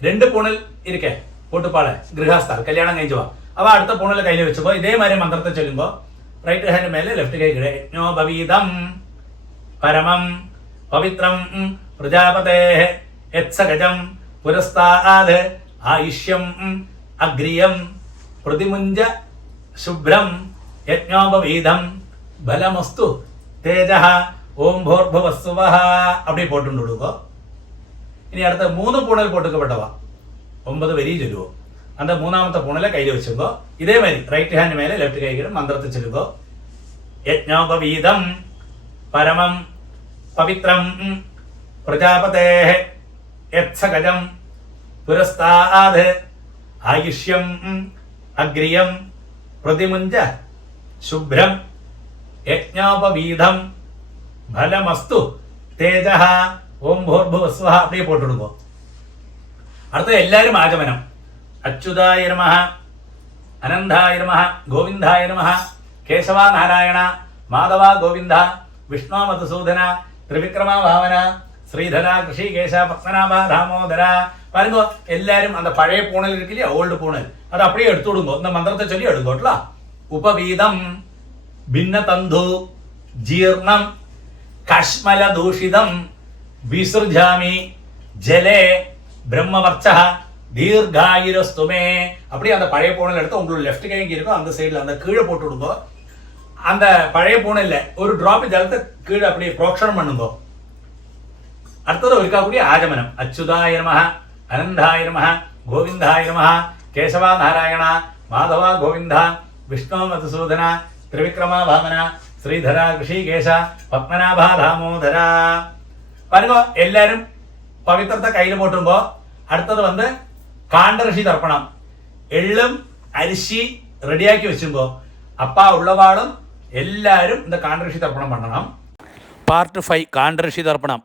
2 பூணில் இருக்கே போட்டுப்பாളെ ഗൃഹസ്ഥാൽ കല്യാണം കഴിച്ചുവാ അവ അടുത്ത പൂണിൽ കയ്യിൽ വെച്ചപ്പോ ഇതേമാതിരി മന്ത്രത്തെ ചൊല്ലുമ്പോ റൈറ്റ് ഹാൻഡ് മേലെ ലെഫ്റ്റ് കൈ കിടേ യജ്ഞോപവീതം പരമം പവിത്രം പ്രജാപതേ യത്സഗജം പുരസ്താദ് ആയുഷ്യം അഗ്രിയം പ്രതിമുഞ്ച ശുഭ്രം യജ്ഞോപവീതം ബലമസ്തു തേജഃ ഓം ഭൂർഭുവസ്സുവഃ அப்படி போட்டுண்டு விடுவோம். ഇനി അടുത്ത 3 പൂണൽ പൊട്ടുക്കപ്പെട്ടവ 9 വരി ചൊല്ലുവോ. அந்த 3ാമത്തെ പൂണലെ കയ്യിൽ വെച്ചുമ്പോ ഇതേമാതിരി റൈറ്റ് ഹാൻഡ് മേലെ ലെഫ്റ്റ് കൈ കിടും മന്ത്രത്തെ ചൊല്ലുമ്പോ യജ്ഞോപവീതം പരമം പവിത്രം പ്രജാപതേ യത്സഗജം പുരസ്താദ് ആയുഷ്യം അഗ്രിയം പ്രതിമുഞ്ച ശുഭ്രം യജ്ഞോപവീതം ഫലമസ്തു തേജഃ ഓം ഭൂർഭുവസ്വഃ அப்படியே போட்டுடுங்க. അടുത്ത എല്ലാവരും ആചമനം. അച്യുതായ നമഃ അനന്തായ നമഃ ഗോവിന്ദായ നമഃ കേശവ നാരായണ മാധവ ഗോവിന്ദ വിഷ്ണു മധുസൂദന ത്രിവിക്രമ ഭാവന ശ്രീധര ഋഷികേശ പത്മനാഭ ദാമോദര பாருங்க. எல்லாரும் அந்த பழைய பூணல் இருக்கு இல்லையா, ஓல்டு பூணல், அதை அப்படியே எடுத்து விடுங்க. இந்த மந்திரத்தை சொல்லி எடுங்கோட்டா. உபவீதம் ഭിന്നതന്തു ജീർണം കശ്മല ദൂഷിതം വിസൃജാമി ஜலே பிரம்மவர்ச்சா தீர்காயிரஸ்துமே. அப்படியே அந்த பழைய பூணல் எடுத்து உங்களுக்கு லெஃப்ட் கைங்க இருக்கும் அந்த சைடில் அந்த கீழே போட்டு விடுங்க. அந்த பழைய பூணல்ல ஒரு டிராப் ஜலத்தை கீழே அப்படியே புரோக்ஷனம் பண்ணுங்க. அடுத்தது ஒருக்காக்கூடிய ஆஜமனம். அச்சுதாய நமஹ அனந்தாய நமஹ கோவிந்தாய நமஹ கேசவ நாராயண மாதவ கோவிந்த விஷ்ணு மதுசூதன ത്രിവിക്രമ വാമന ശ്രീധര ഋഷികേശ പത്മനാഭ ദാമോദര. பாருங்க எல்லாரும் പവിത്രത്തെ കയ്യിൽ പോട്ടുമ്പോ അടുത്തത് വന്ന് കാണ്ഡഋഷി തർപ്പണം. എള്ളും അരിശി റെഡിയാക്കി വെച്ചുമ്പോ അപ്പാ ഉള്ളവാളും എല്ലാരും இந்த കാണ്ഡഋഷി തർപ്പണം பண்ணണം. പാർട്ട് 5 കാണ്ഡഋഷി തർപ്പണം.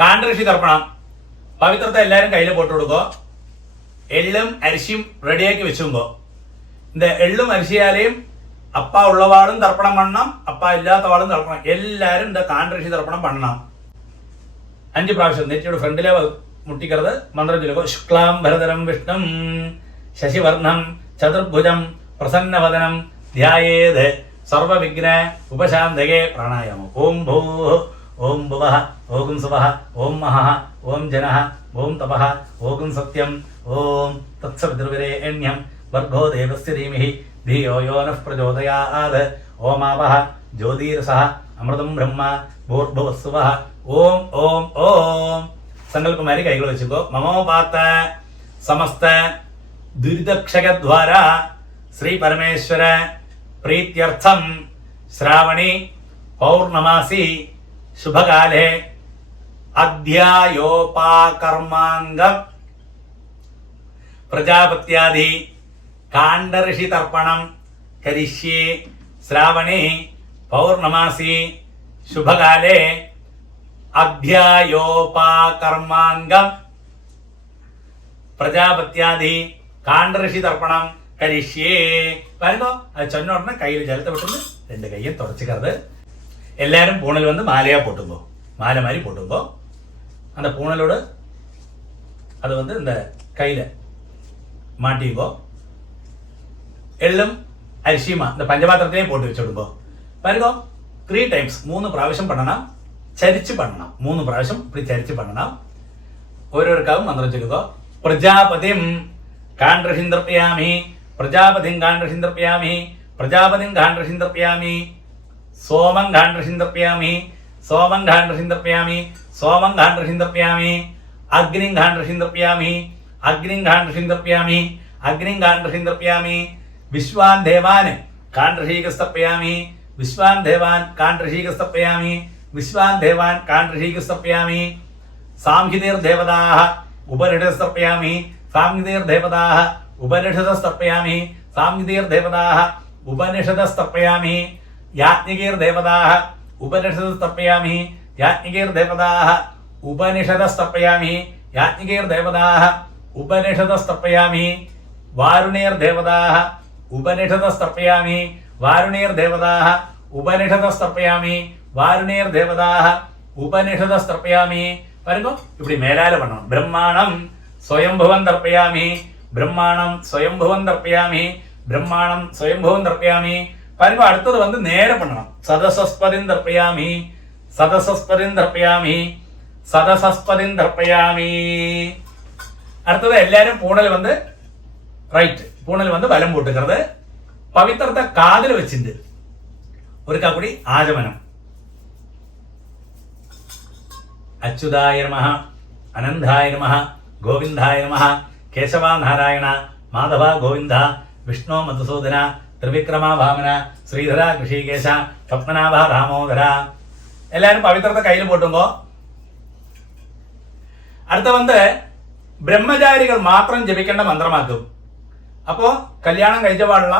കാണ്ഡഋഷി തർപ്പണം പവിത്രത്തെ എല്ലാരും കയ്യിൽ പോട്ട് കൊടുക്കോ. എള്ളും അരിശിയും റെഡിയാക്കി വെച്ചുമ്പോ இந்த എള്ളും അരിശിയാലെയും அப்பா உள்ளவாளும் தர்ப்பணம் பண்ணணும், அப்பா இல்லாதவாளும் தர்ப்பணம், எல்லாரும் இந்த காண்ட்ரிஷி தர்ப்பணம் பண்ணணும். 5 പ്രാവശ്യം നെറ്റിയുടെ ഫ്രണ്ടിലെ മുട്ടിക്കരുത്. മന്ത്രം ചൊല്ലുക. ശുക്ലാം ഭരതരം വിഷ്ണും ശശിവർണം ചതുർഭുജം പ്രസന്നവദനം ധ്യായേത് സർവവിഘ്ന ഉപശാന്തകേ. പ്രാണായാമം. ഓം ഭൂഃ ഓം ഭുവഃ ഓം സുവഃ ഓം മഹഃ ഓം ജനഃ ഓം തപഃ ഓം സത്യം ഓം തത്സവിതുർവരേണ്യം ഭർഗോ ദേവസ്യ ധീമഹി ധിയോ യോ നഃ പ്രചോദയാത്. ഓമാവഹ ജ്യോതിരസഃ അമൃതം ബ്രഹ്മ ഭൂർഭുവസ്സുവഃ. ഓം ഓം ഓം. സങ്കല്പമാരി കൈകൾ വെച്ചുമ്പോ മമോപാത്ത സമസ്ത ദുരിതക്ഷയദ്വാര ശ്രീ പരമേശ്വര പ്രീത്യർത്ഥം ശ്രാവണി പൗർണമാസി ശുഭകാലേ അധ്യായോപാകർമാംഗം പ്രജാപത്യാദി കാണ്ഡഋഷി തർപ്പണം കരിഷ്യേ ശ്രാവണേ പൗർണമാസി ശുഭകാലേ അധ്യായോപാകർമാംഗം പ്രജാപത്യാദി കാണ്ഡഋഷി തർപ്പണം കരിഷ്യേ. பாருங்க அது சொன்ன உடனே கையில் ஜலத்தை விட்டு 2 கையும் தொடச்சிக்கிறது. எல்லாரும் பூணல் வந்து மாலையா போட்டுங்கோ. மாலை மாதிரி போட்டுங்கோ. அந்த பூணலோடு அது வந்து இந்த கையில மாட்டிங்கோ. എള്ളും അരിശിയുമാ இந்த പഞ്ചപാത്രത്തിലേ പോട്ട് വെച്ചിടുമ്പോ பாருங்க 3 ടൈംസ് 3 പ്രാവശ്യം പണ്ണണം. ചരിച്ച് പണ്ണണം. 3 പ്രാവശ്യം இப்படி ചരിച്ച് പണ്ണണം. ഓരോരുക്കാവും മന്ത്രം ചൊല്ലുക. പ്രജാപതിം കാണ്ഡഋഷിം തർപ്പയാമി പ്രജാപതിം കാണ്ഡഋഷിം തർപ്പയാമി പ്രജാപതിം കാണ്ഡഋഷിം തർപ്പയാമി സോമം കാണ്ഡഋഷിം തർപ്പയാമി സോമം കാണ്ഡഋഷിം തർപ്പയാമി സോമം കാണ്ഡഋഷിം തർപ്പയാമി അഗ്നിം കാണ്ഡഋഷിം തർപ്പയാമി അഗ്നിം കാണ്ഡഋഷിം തർപ്പയാമി അഗ്നിം കാണ്ഡഋഷിം തർപ്പയാമി വിശ്വാൻ ദേവാൻ കാണ്ഡഋഷീകസ്തർപ്പയാമി വിശ്വാൻ ദേവാൻ കാണ്ഡഋഷീകസ്തർപ്പയാമി വിശ്വാൻ ദേവാൻ കാണ്ഡഋഷീകസ്തർപ്പയാമി സാംഹിതീർദേവതാഃ ഉപനിഷദസ്തർപ്പയാമി സാംഹിതീർദേവതാഃ ഉപനിഷദസ്തർപ്പയാമി സാംഹിതീർദേവതാഃ ഉപനിഷദസ്തർപ്പയാമി യാജ്ഞികീർദേവതാഃ ഉപനിഷദസ്തർപ്പയാമി യാജ്ഞികീർദേവതാഃ ഉപനിഷദസ്തർപ്പയാമി യാജ്ഞികീർദേവതാഃ ഉപനിഷദസ്തർപ്പയാമി വാരുണീർദേവതാഃ ഉപനിഷദസ്തർപ്പയാമി വാരുണീർദേവതാഃ ഉപനിഷദസ്തർപ്പയാമി വാരുണീർദേവതാഃ உபனிஷதஸ் தர்ப்பயாமி. பாருங்க, இப்படி மேலால பண்ணணும். பிரம்மாணம் ஸ்வயம்புவம் தர்ப்பயாமி, பிரம்மாணம் ஸ்வயம்புவம் தர்ப்பயாமி, பிரம்மாணம் ஸ்வயம்புவம் தர்ப்பயாமி. பாருங்க, அடுத்தது வந்து நேர பண்ணணும். சதசஸ்பதின் தர்ப்பயாமி, சதசஸ்பதின் தர்ப்பயாமி, சதசஸ்பதின் தர்ப்பயாமி. அடுத்தது எல்லாரும் பூணல் வந்து ரைட், பூணல் வந்து വലം போட்டுக்கிறது. പവിത്രത്തെ കാതിൽ വെച്ചിട്ട് ഒരു കൂടി ആചമനം. അച്യുതായ നമഃ, അനന്തായ നമഃ, ഗോവിന്ദായ നമഃ, കേശവ നാരായണ, മാധവ ഗോവിന്ദ, വിഷ്ണു മധുസൂദന, ത്രിവിക്രമ വാമന, ശ്രീധര ഋഷികേശ, പത്മനാഭ ദാമോദര. എല്ലാവരും പവിത്രത്തെ കയ്യിൽ പോട്ടുമ്പോ അടുത്ത വന്ന് ബ്രഹ്മചാരികൾ മാത്രം ജപിക്കേണ്ട മന്ത്രമാക്കും. അപ്പോ കല്യാണം കഴിച്ച പാടുള്ള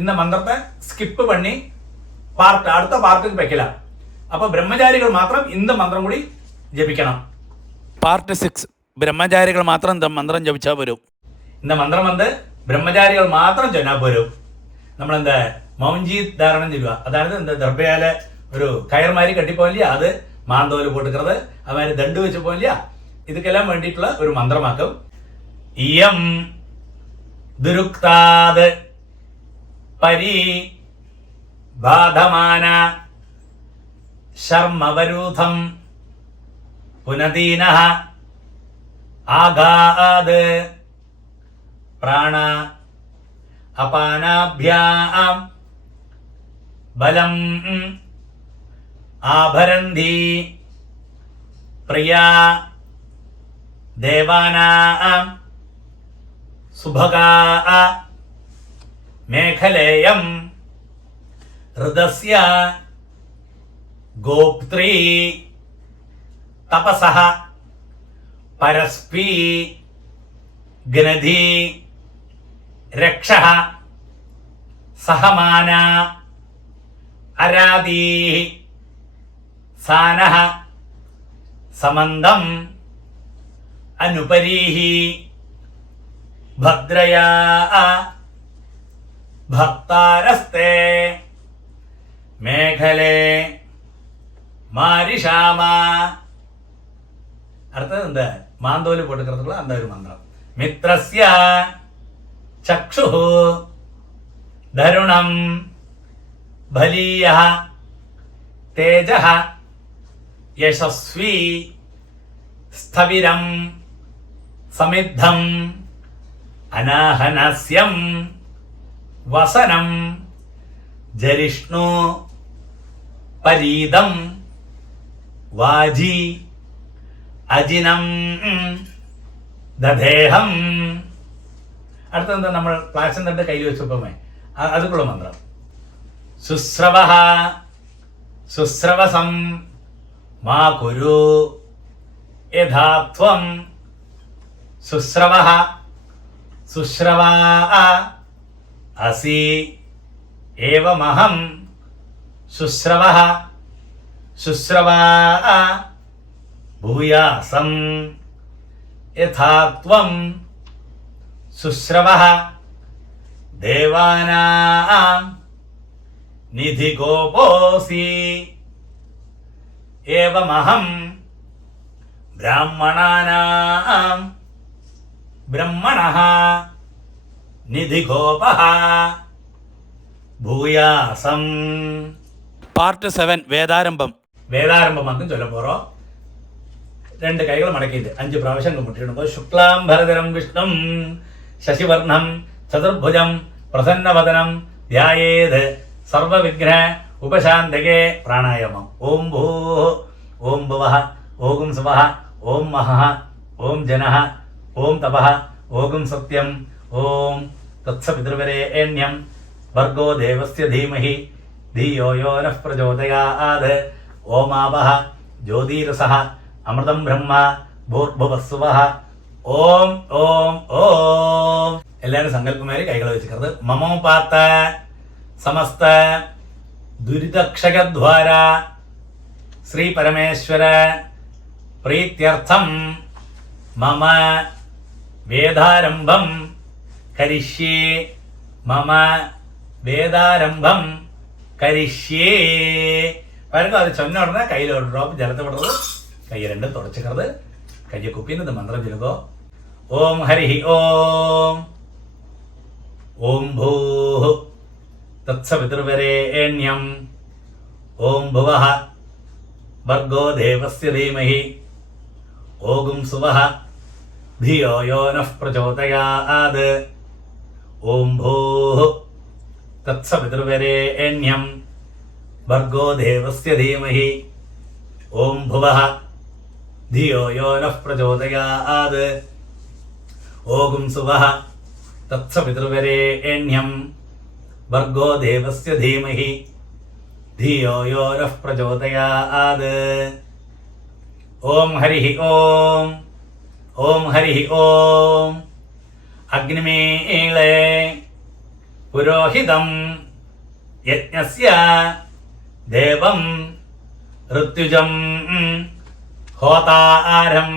இந்த மந்திரத்தை ஸ்கிப் பண்ணி அடுத்த பார்ட்டுக்கு வைக்கலாம். அப்போ பிரம்மச்சாரிகள் மாத்திரம் இந்த மந்திரம் കൂടി ജപിക്കണം. പാർട്ട് 6 ബ്രഹ്മചാരികൾ മാത്രം இந்த മന്ത്രം ജപിച്ചാൽ വരും. இந்த மந்திரம் வந்து பிரம்மச்சாரிகள் மாத்திரம் சொன்னால் போരും. നമ്മൾ എന്താ മൗഞ്ചി ധാരണം ചെയ്യുക, അതായത് എന്താ ദർഭയാല ഒരു കയർ മാതിരി കെട്ടിപ്പോയില്ല, അത് മാന്തോല് പൊട്ടുക്കുന്നത്, അതുമാതിരി ദണ്ട് വെച്ച് പോയില്ല, ഇതൊക്കെല്ലാം വേണ്ടിയിട്ടുള്ള ഒരു മന്ത്രമാക്കും. ഇയം ദുരുക്താത് പരി ബാധമാന ശർമ്മവരൂഥം പുനദീനഃ ആഘാത് പ്രാണ അപാനാഭ്യാം ബലം ആഭരന്തി പ്രിയാ ദേവാനാം സുഭഗാ മേഖലേയം ഹൃദസ്യ ഗോപ്ത്രീ തപസഃ പരസ്പീ ഗനധി രക്ഷഃ സഹമാന അരാദീ സാനഃ സമന്തം അനുപരീഹി ഭദ്രയാ ഭക്താരസ്തേ മേഖലേ മാരിഷാമ. അടുത്തത് എന്താ മാന്തോല് പൊട്ടുக்கிறதுக்குള്ള அந்த ഒരു മന്ത്രം. മിത്രസ്യ ചക്ഷുഃ ധരുണം ബലീയഃ തേജഃ യശസ്വി സ്ഥവിരം സമിദ്ധം അനാഹനസ്യം വസനം ജരിഷ്ണു പരീതം വാജി അജിനം ദധേഹം. അടുത്തെന്താ നമ്മൾ പ്ലാഷൻ തട്ട് കയ്യിൽ വെച്ചപ്പോമേ അതുക്കുള്ള മന്ത്രം. ശുശ്രവഃ ശുശ്രവസം മാ കുരു യഥാത്വം. ശുശ്രവഃ ശുശ്രവാ അസി ഏവമഹം. ശുശ്രവഃ ശുശ്രവാ ഭൂയാസം യഥാത്വം. ശുശ്രവഃ ദേവാനാം നിധിഗോപോസി ഏവമഹം ബ്രാഹ്മണാനാം ബ്രഹ്മണഃ നിധിഗോപഃ ഭൂയാസം. പാർട്ട് 7 വേദാരംഭം. വേദാരംഭമാക്കും ചൊല്ല പോറോ. രണ്ട് കൈകൾ മടക്കിയിട്ട് 5 പ്രാവശ്യം കുമ്പിട്ടിടുമ്പോൾ ശുക്ലാം ഭരതരം വിഷ്ണും ശശിവർണം ചതുർഭുജം പ്രസന്നവദനം ധ്യായേത് സർവവിഘ്ന ഉപശാന്തകേ. പ്രാണായാമം. ഓം ഭൂ ഓം ഭുവഃ ഓം സുവഃ ഓം മഹഃ ഓം ജനഃ ഓം തപഃ ഓം സത്യം ഓം തത്സപിതൃവരേണ്യം ഭർഗോ ദേവസ്യ ധീമഹി ധിയോ യോ നഃ പ്രചോദയാത്. ഓമാവഹ ജ്യോതിരസഃ അമൃതം ബ്രഹ്മ ഭൂർഭുവസ്സുവഃ. ഓം ഓം ഓം. എല്ലാവരും സങ്കല്പമാരി കൈകൾ വെച്ചിട്ട് മമോപാത്ത സമസ്ത ദുരിതക്ഷകദ്വാര ശ്രീ പരമേശ്വര പ്രീത്യർത്ഥം മമ വേദാരംഭം കരിഷ്യേ. മമ വേദാരംഭം കരിഷ്യേ. വരുമ്പോൾ അത് ചൊന്ന ഉടനെ കയ്യിൽ ഒരു ഡ്രോപ്പ് ജലത്തെ വിടുന്നത്, കൈ രണ്ടും തുടച്ചിക്കരുത്, കയ്യെ കുപ്പിന്നത് മന്ത്രം ചൊല്ലുകോ. ഓം ഹരി ഓം. ഓം ഭൂ തത്സവിതൃവരേണ്യം ഓം ഭുവഃ ഭർഗോ ദേവസ്യ ധീമഹി ഓം സുവഃ ധിയോ യോ നഃ പ്രചോദയാത്. ഓം ഭൂഃ തത്സവിതൃവരേണ്യം ഭർഗോ ദേവസ്യ ധീമഹി ഓം ഭുവഃ ധിയോ യോ നഃ പ്രചോദയാത്. ഓം സുവഃ തത്സവിതൃവരേണ്യം ഭർഗോ ദേവസ്യ ധീമഹി ധിയോ യോ നഃ പ്രചോദയാത്. ഓം ഹരി ഓം. ഓം ഹരി ഓം. അഗ്നിമീളേ പുരോഹിതം യജ്ഞസ്യ ദേവം ഋത്യുജം ഹോതാരം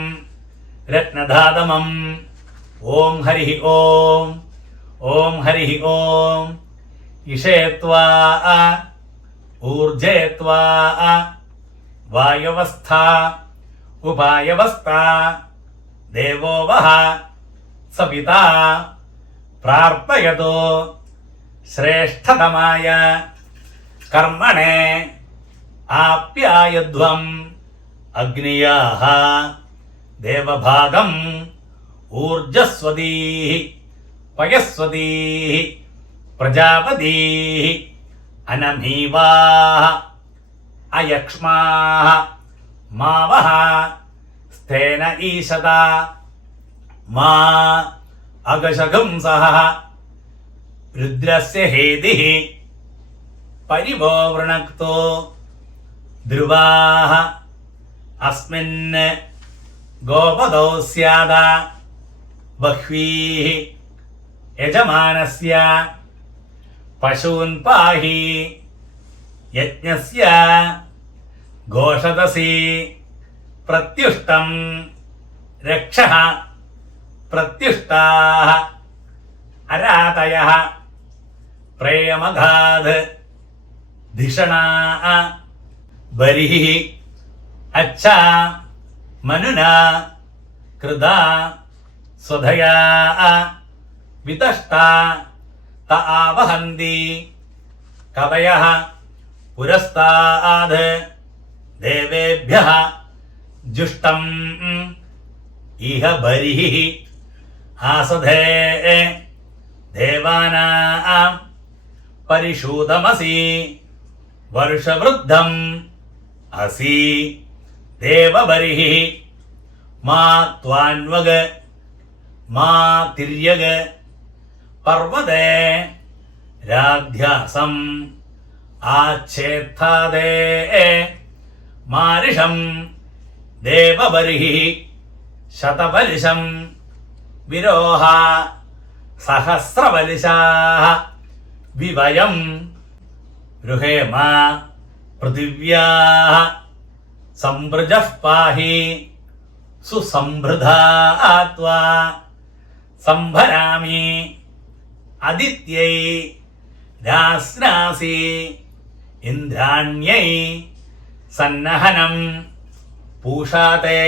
രത്നധാതമം. ഓം ഹരി ഓം. ഓം ഹരി ഓം. ഇഷേത്വാ ഊർജേത്വാ വായവസ്ഥ ഉപായവസ്ഥ ദേവോ വഹ സവിതാ പ്രാർപ്പയതോ ശ്രേഷ്ഠതമായ കർമ്മണേ ആപ്യായധ്വം അഗ്നിയാഃ ദേവഭാഗം ഊർജസ്വതീഃ പയസ്വതീഃ പ്രജാപതീഃ അനമീവാഃ അയക്ഷ്മാഃ മാവഃ സ്ഥേന ഈശത മാ അഗശഗംസഃ രുദ്രസ്യ ഹേതിഃ പരിവോ വൃണക്തോ ധ്രുവാഃ അസ്മിൻ ഗോപദോ സ്യാദ ബഹ്വീഃ യജമാനസ്യ പശൂൻ പാഹി യജ്ഞസ്യ ഘോഷതസി പ്രത്യുഷ്ടം രക്ഷഃ പ്രത്യുഷ്ടാഃ അരാതയഃ പ്രേമഘാത് ധിഷണാഃ ബരിഃ അച്ഛാ മനുനാ കൃതാ സ്വധയാ വിതഷ്ടാ ത ആവഹന്തി കവയഃ പുരസ്താദ് ദേവേഭ്യഃ ജുഷ്ടം ഇഹ ബരിഃ ആസധേ ദേവാനാം പരിഷൂതമസി വർഷവൃദ്ധം അസി ദേവബരിഃ മാ ത്വാൻവഗ് മാ തിര്യഗ് പർവ്വതേ രാധ്യാസം ആച്ഛേത്ഥാദേ മാരിഷം ദേവബരിഃ ശതബലിശം വിരോഹ സഹസ്രബലിശാഃ വിവയം രുഹേമ പൃഥിവ്യാഃ സംവൃജഃ പാഹി സുസംഭൃധാ ത്വാ സംഭരാമി അദിത്യൈ രാസ്നാസി ഇന്ദ്രാണ്യൈ സന്നഹനം പൂഷാതേ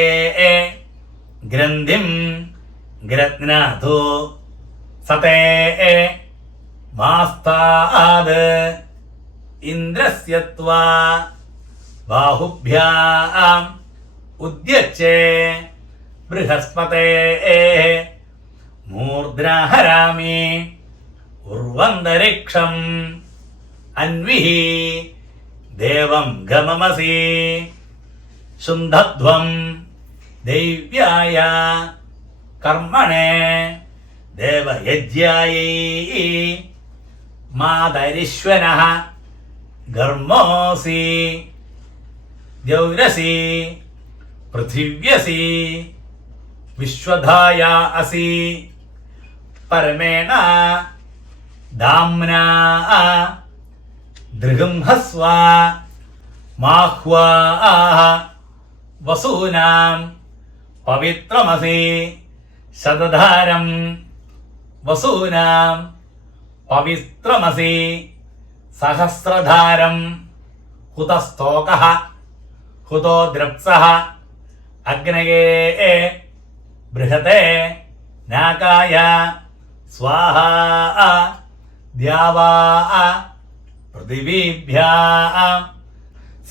ഗ്രന്ഥിം ഗ്രത്നാഥോ സതേ മാസ്താദ് ഇന്ദ്രസ്യ ത്വാ ബാഹുഭ്യാം ഉദ്യച്ചേ ബൃഹസ്പതേ മൂർധ്നാഹരാമി ഉർവന്തരിക്ഷം അന്വിഹി ദേവം ഗമമസി ശുന്ധധ്വം ദൈവ്യായ കർമ്മണേ ദേവയജ്ഞായൈ മാതരിശ്വനഃ ഘർമ്മോസി ദ്യൗരസി പൃഥിവ്യസി വിശ്വധായ അസി പരമേണ ധാംനാ ദൃഗംഹസ്വ മാഹ്വാ വസൂനാം പവിത്രമസി ശതധാരം വസൂനാം പവിത്രമസി സഹസ്രധാരം हुतस्तोकः हुतो द्रप्सः अग्नये बृहते नाकाय स्वाहा द्यावा पृथिवीभ्यः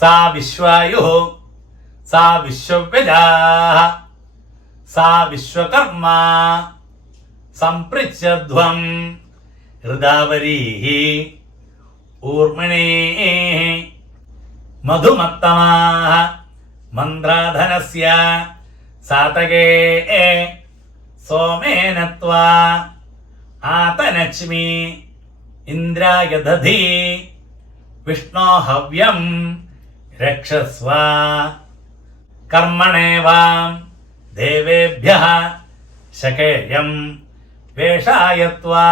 सा विश्वायुः सा विश्वव्यजाः सा विश्वकर्मा सम्पृच्छध्वं हृदावरीः ऊर्मिणीः मधुमत्तमाः मन्द्राधनस्य सातगे सोमेन त्वा आतनच्मि इन्द्राय दधि विष्णो हव्यं रक्षस्व कर्मणेवां देवेभ्यः शकेयं वेषाय त्वा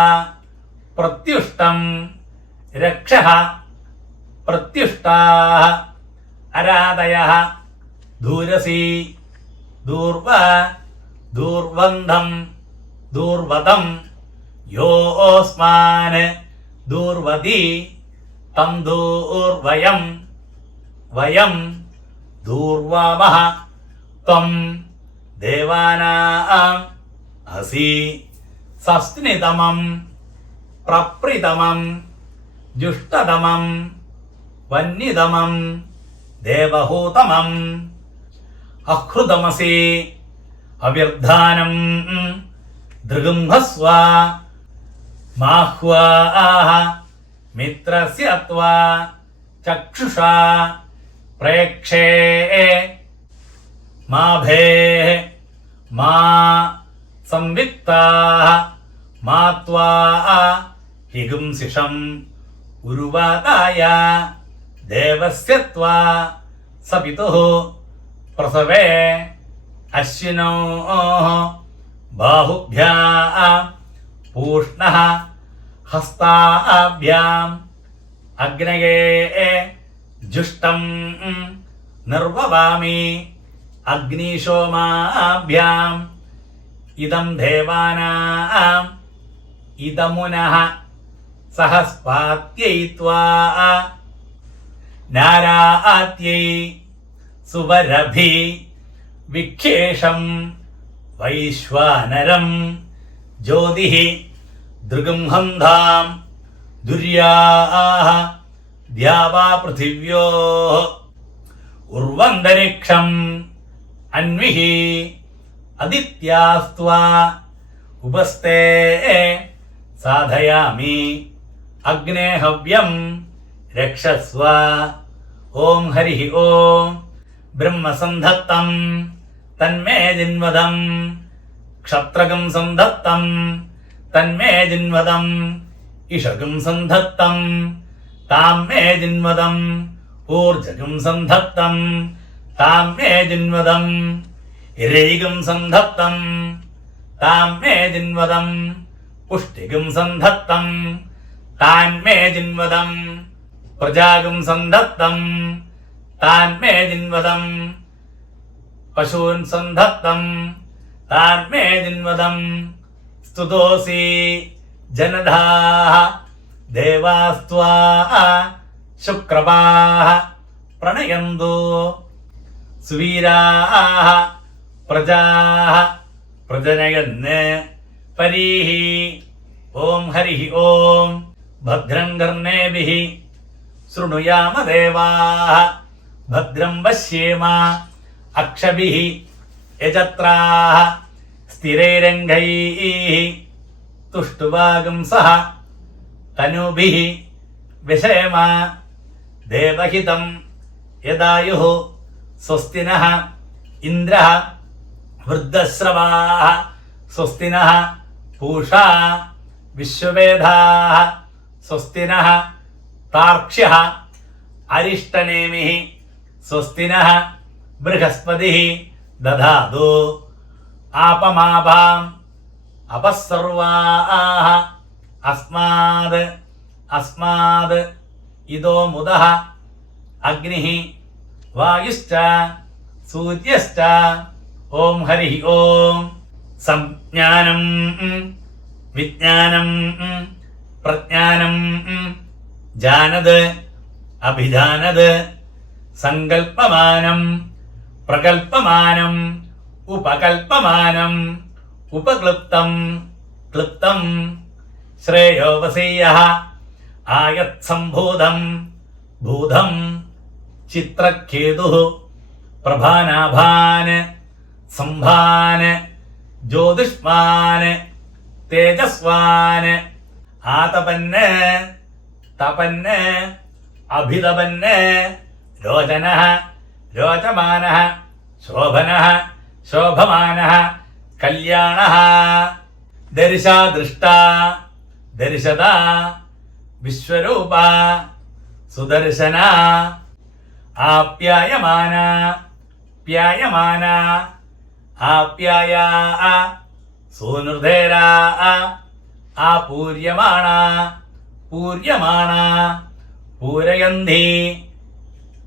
प्रत्युष्टं रक्षः प्रत्युष्टाः अरादयः दूरसी दूर्व दूर्वन्धं दूर्वतं योऽस्मान् दूर्वति तं दूर्वयं वयं दूर्वामः त्वं देवानाम् असि सस्नितमं प्रप्रितमं जुष्टतमं वह्नितमं देवहूतमम् अहृतमसि अव्यर्धानं दृगुम्भस्व माह्वाः मित्रस्य त्वा चक्षुषा प्रेक्षे माभेः मा संवित्ताः मा त्वा हिगुंसिषम् उरुवाताय देवस्य त्वा सपितुः प्रसवे अश्विनोः बाहुभ्याः पूष्णः हस्ताभ्याम् अग्नये जुष्टं निर्ववामि अग्निशोमाभ्याम् इदं देवानाम् इदमुनः सहस्पात्यै त्वा नारात्यै सुवरभि विक्षेषं वैश्वानरं ज्योतिः दृगुंहन्धां दुर्याः द्यावा पृथिव्योः उर्वन्तरिक्षम् अन्विः अदित्यास्त्वा उपस्ते साधयामि अग्ने हव्यं रक्षस्व ओम हरिः ओम ब्रह्मसन्धत्तं तन्मे जिन्वदं क्षत्रगं सन्धत्तं तन्मे जिन्वदं इषगं सन्धत्तं तां मे जिन्वदं ऊर्जगं सन्धत्तं तां मे जिन्वदं इरैगं सन्धत्तं तां मे जिन्वदं पुष्टिगं सन्धत्तं तां मे जिन्वदं प्रजागं सन्धत्तं तां मे जिन्वदं पशून् सन्धत्तं तां मे जिन्वदं स्तुतोऽसि जनधाः देवास्त्वा शुक्रवाः प्रणयन्तु सुवीराः प्रजाः प्रजनयन् परीः ओम हरिः ओम भद्रं कर्णेभिः शृणुयाम देवाः भद्रं पश्येम अक्षभिः यजत्राः स्थिरैरङ्गैः तुष्टुवागुंसः तनुभिः विषेम देवहितं यदायुः स्वस्ति नः इन्द्रः वृद्धश्रवाः स्वस्ति नः पूषा विश्ववेदाः स्वस्ति नः तार्क्ष्यः अरिष्टनेमिः स्वस्ति नः बृहस्पतिः दधातु आपमाभाम् अपस्सर्वाः अस्माद् इदो मुदः अग्निः वायुश्च सूर्यश्च ओम हरिः ओम संज्ञानं विज्ञानं प्रज्ञानं जानद अभिजानद സങ്കൽപ്പമാനം പ്രകൽപ്പമാനം ഉപകൽപ്പമാനം ഉപക്ലിപ്തം ക്ലിപ്തം ശ്രേയോപസീയഃ ആയത്സംഭൂതം ഭൂതം ചിത്രക്കേതുഃ പ്രഭാനാഭാൻ സംഭാൻ ജ്യോതിഷ്മാൻ തേജസ്വാൻ ആതപന് തപന് അഭിതപന് രോചനഃ രോചമാനഃ ശോഭനഃ ശോഭമാനഃ കല്യാണഃ ദർശാദൃഷ്ട ദർശത വിശ്വരൂപ സുദർശന ആപ്യായമാന പ്യായമാന ആപ്യായ സൂനുർധേര ആപൂര്യമാണ പൂര്യമാണ പൂരയന്തി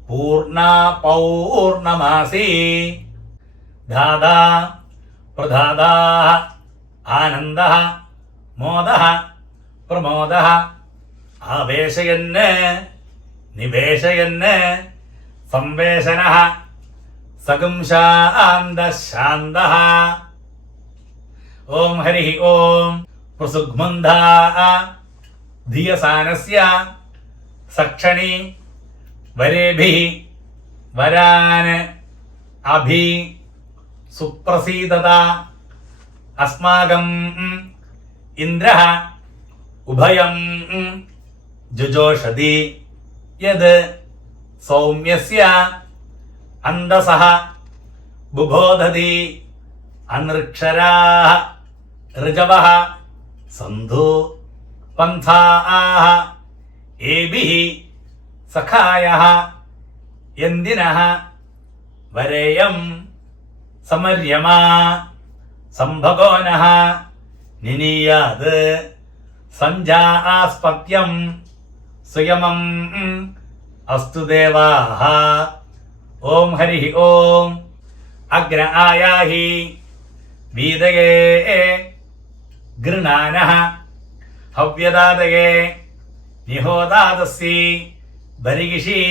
പൂർണ്ണ പൗർണമാസി ധാതാ പ്രധാതാ ആനന്ദഃ മോദഃ പ്രമോദഃ ആവേശയന് നിവേശയന് സംവേശനഃ സകുംശാന്തഃ ഓം ഹരി ഓം പ്രസുഗ്മന്ധാ ധിയസാനസ്യ സക്ഷണി വരേഭിഃ വരാൻ അഭി സുപ്രസീദത അസ്മാകം ഇന്ദ്രഃ ഉഭയം ജുജോഷതി യത് സൗമ്യസ്യ അന്തസഃ ബുബോധതി അനൃക്ഷരാः ഋജവः സന്ധു പന്ഥാः ഏഭിः സഖായः യന്തിനഃ വരേയം സമര്യമ സംഭഗോനഃ നിനീയാത് സഞ്ജാസ്പത്യം സുയമം അസ്തു ദേവാः ഓം ഹരി ഓം അഗ്ര ആയാഹി വീതയേ ഗൃണാനഃ ഹവ്യദാതയേ നിഹോദാദസ്സി ബരിഗിഷി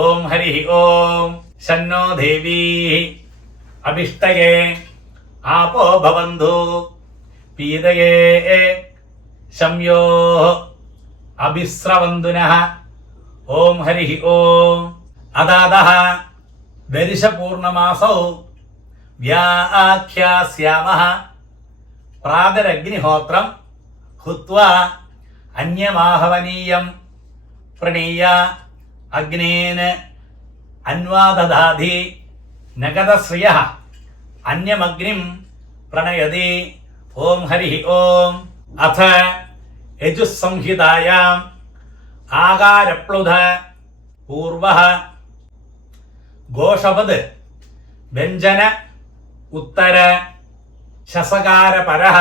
ഓം ഹരി ഓം ശന്നോ ദേവീ അഭിഷ്ടയേ ആപോ ഭവന്തു പീതയേ ശമ്യോ അഭിസ്രവന്തുനഃ ഓം ഹരി ഓം അദാദഃ ദരിശപൂർണമാസൗ വ്യാഖ്യാസ്യാമഃ പ്രാതരഗ്നിഹോത്രം ഹുത്വാ അന്യമാഹവനീയം പ്രണീയ അഗ്നേന അന്വാദധാതി നഗതശ്രിയഃ അന്യമഗ്നിം പ്രണയതി ഓം ഹരി ഓം അഥ യജുസ്സംഹിതായാം ആകാരപ്ലുത പൂർവഃ ഘോഷവത് വ്യഞ്ജന ഉത്തര ശസകാരപരഃ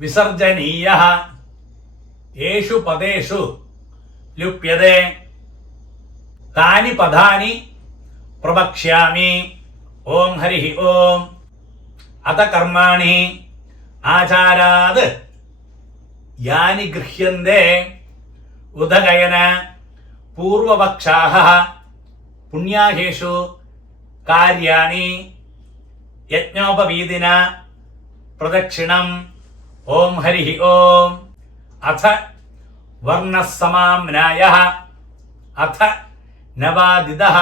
വിസർജനീയഃ യേഷു പദേഷു ലുപ്യതേ താനി പദാനി പ്രവക്ഷ്യാമി ഓം ഹരി ഓം അത കർമാണി ആചാരാത് യാനി ഗൃഹ്യന്തെ ഉദകയന പൂർവപക്ഷാഃ പുണ്യാഹേഷു കാര്യാണി യജ്ഞോപവീതിന പ്രദക്ഷിണം ഓം ഹരി ഓം അഥ വർണ്ണസമാമ്നായഃ അഥ നവാദിതഃ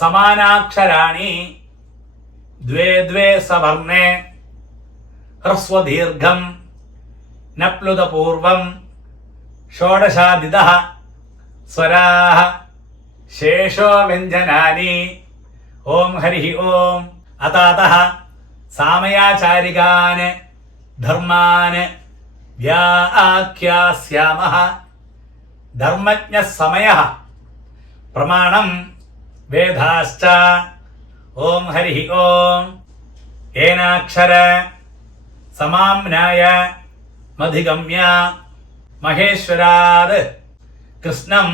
സമാനാക്ഷരാണി ദ്വേ ദ്വേ സവർണേ ഹ്രസ്വദീർഘം നപ്ലുതപൂർവം ഷോഡശാദിതഃ സ്വരാः ശേഷോ വ്യഞ്ജനാനി ഓം ഹരി ഓം അതാതഃ സാമയാചാരികാൻ ധർമാൻ വ്യാഖ്യാസ്യാമഃ ധർമ്മജ്ഞ സമയഃ പ്രമാണം വേദാശ്ച ഓം ഹരി ഓം ഏനാക്ഷര സമാമ്നായ മധിഗമ്യ മഹേശ്വരാത് കൃഷ്ണം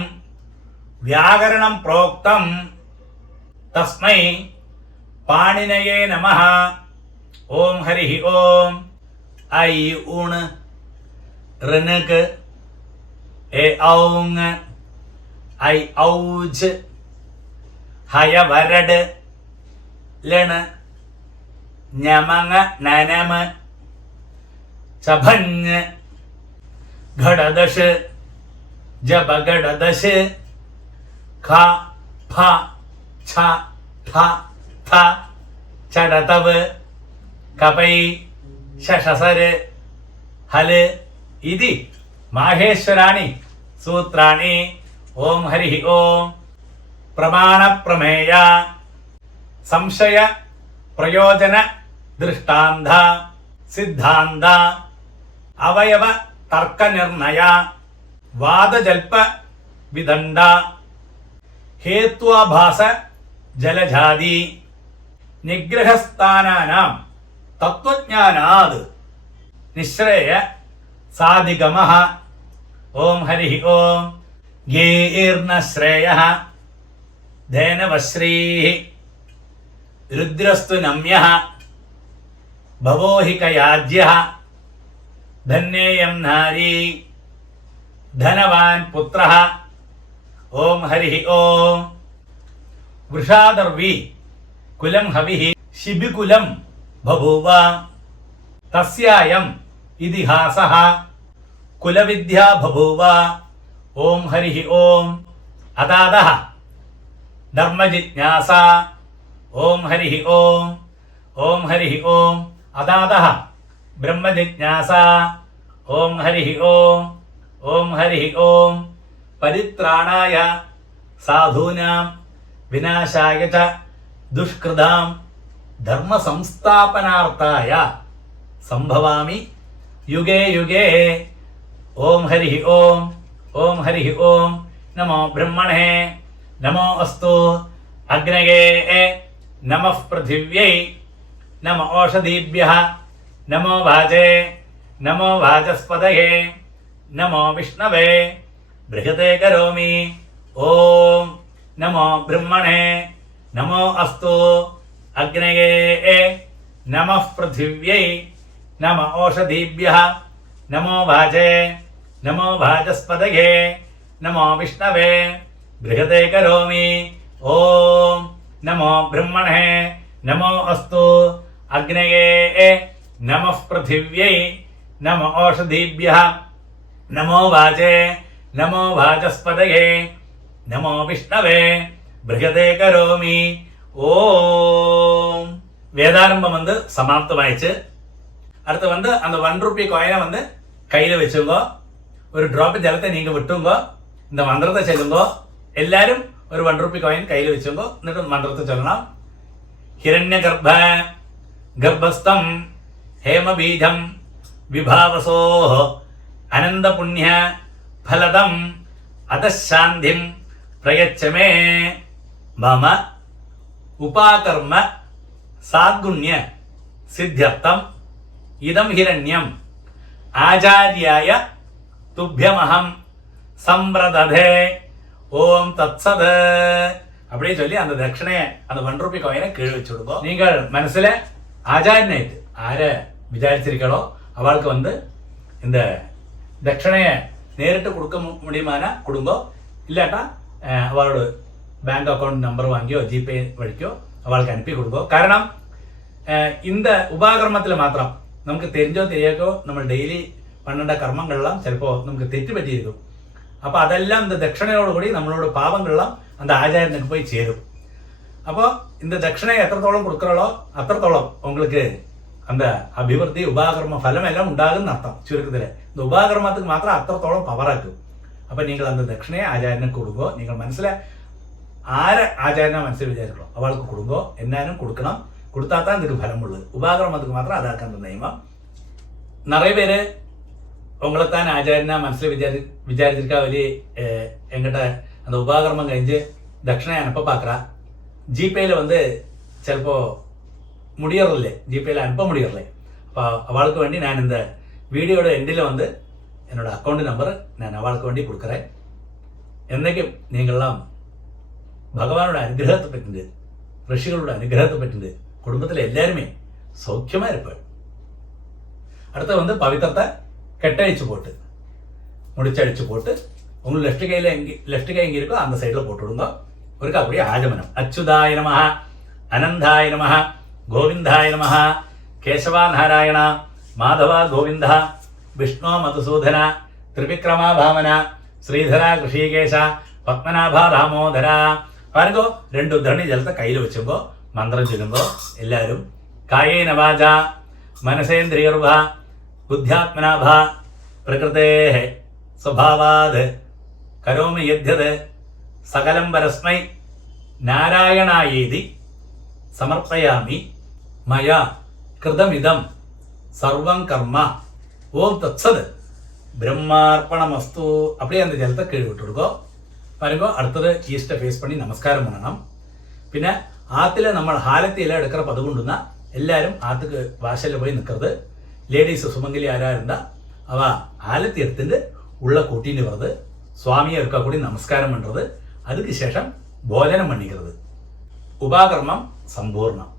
വ്യാകരണം പ്രോക്തം തസ്മൈ പാണിനയേ നമഃ ഓം ഹരി ഓം ഐ ഉണ് ഋനക് എ ഔങ് ഐ ഔജ് ഹയവരട് ലണ് ഞമങ്ങ നനമ ചഭഞ്ഞ് ഘടദശ് ജപഘടദശ് ഖ ഫ ഛ ഠ ഥ ചടതവ് കപൈ ശശസര് ഹല് ഇതി മാഹേശ്വരാണി സൂത്രാണി. ഓം ഹരി ഓം. പ്രമാണപ്രമേയ സംശയ പ്രയോജന ദൃഷ്ടാന്ത സിദ്ധാന്ത അവയവ തർക്കനിർണയ വാദജൽപ വിദണ്ഡ ഹേത്വാഭാസ ജലജാതി നിഗ്രഹസ്ഥാനാനാം തത്വജ്ഞാനാത് നിശ്രേയ സാധിഗമഃ. ഓം ഹരി ഓം. ഗേർന ശ്രേയഃ ധേനവശ്രീഃ രുദ്രസ്തു നമ്യഃ ഭവോ ഹി കയാജ്യഃ ധന്യേയം നാരീ ധനവാൻ പുത്രഃ. ഓം ഹരി ഓം. വൃഷാദർവി കുലം ഹവിഃ ശിബികുലം ബഭൂവ തസ്യായം ഇതിഹാസഃ കുലവിദ്യാ ബഭൂവ. ഓം ഹരി ഓം. അതാദഃ ധർമ്മജിജ്ഞാസ. ഓം ഹരി ഓം. ഓം ഹരി ഓം. അതാദഃ ബ്രഹ്മജിജ്ഞാസ. ഓം ഹരി ഓം. ഓം ഹരി ഓം. പരിത്രാണായ സാധൂനാം വിനാശായ ച ദുഷ്കൃതാം ധർമ്മസംസ്ഥാപനാർത്ഥായ സംഭവാമി യുഗേ യുഗേ. ഓം ഹരി ഓം. ഓം ഹരി ഓം. നമോ ബ്രഹ്മണേ നമോ അസ്തു അഗ്നയേ നമഃ പൃഥിവ്യൈ നമ ഓഷധീഭ്യഃ നമോ വാചേ നമോ വാചസ്പതയേ നമോ വിഷ്ണവേ ബൃഹതേ കരോമി. ഓം നമോ ബ്രഹ്മണേ നമോ അസ്തു അഗ്നയേ നമഃ പൃഥിവ്യൈ നമ ഓഷധീഭ്യഃ നമോ വാചേ നമോ വാചസ്പതയേ നമോ വിഷ്ണവേ ബൃഹതേ കരോമി. ഓം നമോ ബ്രഹ്മണേ നമോ അസ്തു അഗ്നയേ നമഃ പൃഥിവ്യൈ നമ ഓഷധീഭ്യഃ നമോ വാചേ നമോ വാചസ്പതയേ നമോ വിഷ്ണവേ ബൃഹതേ കരോമി. ஓம். வேதாரம்பம் வந்து சமாப்தமாயிடுச்சு. அடுத்து வந்து அந்த 1 ரூபி காயினை வந்து கையில் வச்சுங்க. ஒரு ட்ராப் ஜலத்தை நீங்க விட்டுங்க. இந்த மந்திரத்தை சொல்லுங்க. எல்லாரும் ஒரு 1 ரூபி காயின் கையில் வச்சுங்க. എന്നിട്ട് மந்திரத்தை சொல்லலாம். ഹിരണ്യ ഗർഭ ഗർഭസ്ഥം ഹേമബീജം വിഭാവസോ അനന്ത പുണ്യ ഫലദം അധശാന്തിം പ്രയച്ഛമേ മമ ഉപാകർമ്മ സാദ്ഗുണ്യ സിദ്ധ്യർത്ഥം ഇദം ഹിരണ്യം ആചാര്യായ തുഭ്യമഹം സമ്പ്രദധേ. ஓம் தத்சத். அப்படியே சொல்லி அந்த தட்சணையை அந்த 1 ரூபி காயினை கீழே வச்சு விடுவோம். நீங்கள் மனசுல ஆச்சாரியனாயிட்டு ஆரை விசாரிச்சிருக்கோ அவளுக்கு வந்து இந்த தட்சணையை நேரிட்டு கொடுக்க முடியுமானா கொடுங்க. இல்லாட்டா அவளோட பேங்க் அக்கௌண்ட் நம்பர் வாங்கியோ ஜிபே வழிக்கோ அவளுக்கு அனுப்பி கொடுங்க. കാരണം இந்த உபாகர்மத்தில் மாத்திரம் നമുക്ക് தெரிஞ்சோ தெரியாக்கோ நம்ம டெய்லி பண்ணേണ്ട கர்மங்கள்லாம் ചിലപ്പോൾ നമുക്ക് തെറ്റുപറ്റിയിരിക്കും. അപ്പോൾ അതെല്ലാം இந்த தட்சணையோடுകൂടി நம்மளோட பாவங்கள்லாம் அந்த ஆச்சாரியனுக்கு போய் சேரும். அப்போ இந்த தட்சணை எത്രത്തോളം கொடுக்குறோளோ அത്രത്തോളം உங்களுக்கு அந்த அபிவிருத்தி உபாகர்ம ஃபலம் எல்லாம் உண்டாகுன்னு அர்த்தம். சுருக்கத்தில் இந்த உபாகர்மத்துக்கு மாத்திரம் அത്രത്തോളം பவராக்கும். அப்போ நீங்கள் அந்த தட்சணையை ஆச்சாரியனுக்கு கொடுங்கோ. நீங்கள் மனசில் ആരെ ആചാരനെ മനസ്സിൽ വിചാരിക്കണം അവൾക്ക് കൊടുങ്ങോ. എന്നാലും കൊടുക്കണം. കൊടുത്താൽ தான் இதுக்கு ഫലം உள்ளது. உபாகர்மத்துக்கு மாத்திரம் அதாக்க அந்த நியமம். நிறைய பேர் உங்களைத்தான் ஆச்சாரியனா மனசில் விசாரிச்சிருக்கா வெளி எங்கிட்ட அந்த உபாகர்மம் கழிஞ்சு தட்சிணை அனுப்ப பார்க்குறா. ஜிபேயில் வந்து சிலப்போ முடியறதில்லை. ஜிபேயில் அனுப்ப முடியறதில்லை. அப்போ அவளுக்கு வேண்டி நான் இந்த வீடியோட எண்டில் வந்து என்னோட அக்கௌண்ட் நம்பர் நான் அவளுக்கு வேண்டி கொடுக்குறேன். என்னைக்கும் நீங்கள்லாம் பகவானோட அனுகிரகத்தை பெற்று ரிஷிகளோட அனுகிரகத்தை பெற்று குடும்பத்தில் எல்லாருமே சௌக்கியமாக இருப்பாள். அடுத்து வந்து பவித்திரத்தை கெட்டழிச்சு போட்டு முடிச்சடிச்சு போட்டு உங்களுக்கு லெஃப்ட் கை எங்கே இருக்கோ அந்த சைடில் போட்டு விடுங்க. ഒരിക്കൽ കൂടി ആചമനം. അച്യുതായ നമഃ, അനന്തായ നമഃ, ഗോവിന്ദായ നമഃ, കേശവാനാരായണ, മാധവ ഗോവിന്ദ, വിഷ്ണു മധുസൂദന, ത്രിവിക്രമ ഭാമന, ശ്രീധര കൃഷികേശ, പത്മനാഭ ദാമോദര. പാരുങ്കോ 2 ഉദ്ധരണി ജലത്തെ കയ്യിൽ വെച്ചുമ്പോൾ മന്ത്രം ചൊല്ലുമ്പോൾ എല്ലാവരും കായേന വാച മനസേന്ദ്രിയർവ ബുദ്ധ്യാത്മനാഭ പ്രകൃതേ സ്വഭാവാത് കരോമി യദ്യത് സകലം പരസ്മൈ നാരായണായേതി സമർപ്പയാമി മയാ കൃതമിതം സർവം കർമ്മ ഓം തത്സത് பிரம்மார்ப்பணமஸ்து. அப்படியே அந்த ஜலத்தை கீழே விட்டு கொடுக்கோ. பாருங்க, அடுத்தது ஈஸ்ட ஃபேஸ் பண்ணி நமஸ்കാരം பண்ணணும். പിന്നെ ആത്തില് നമ്മൾ ഹാലത്തിയില എടുக்கிற പതുകൊണ്ടുന്ന എല്ലാവരും ആത്തുക്ക് വാശല് പോയി നിൽക്കരുത്. லேடிஸ் சுமங்கலி யாரா இருந்தா அவ ஆலத்தி எடுத்துட்டு உள்ள கூட்டின்னு வருது. சுவாமியை இருக்க கூடி நமஸ்காரம் பண்றது. அதுக்கு சேஷம் போஜனம் பண்ணிக்கிறது. உபாகர்மம் சம்பூர்ணம்.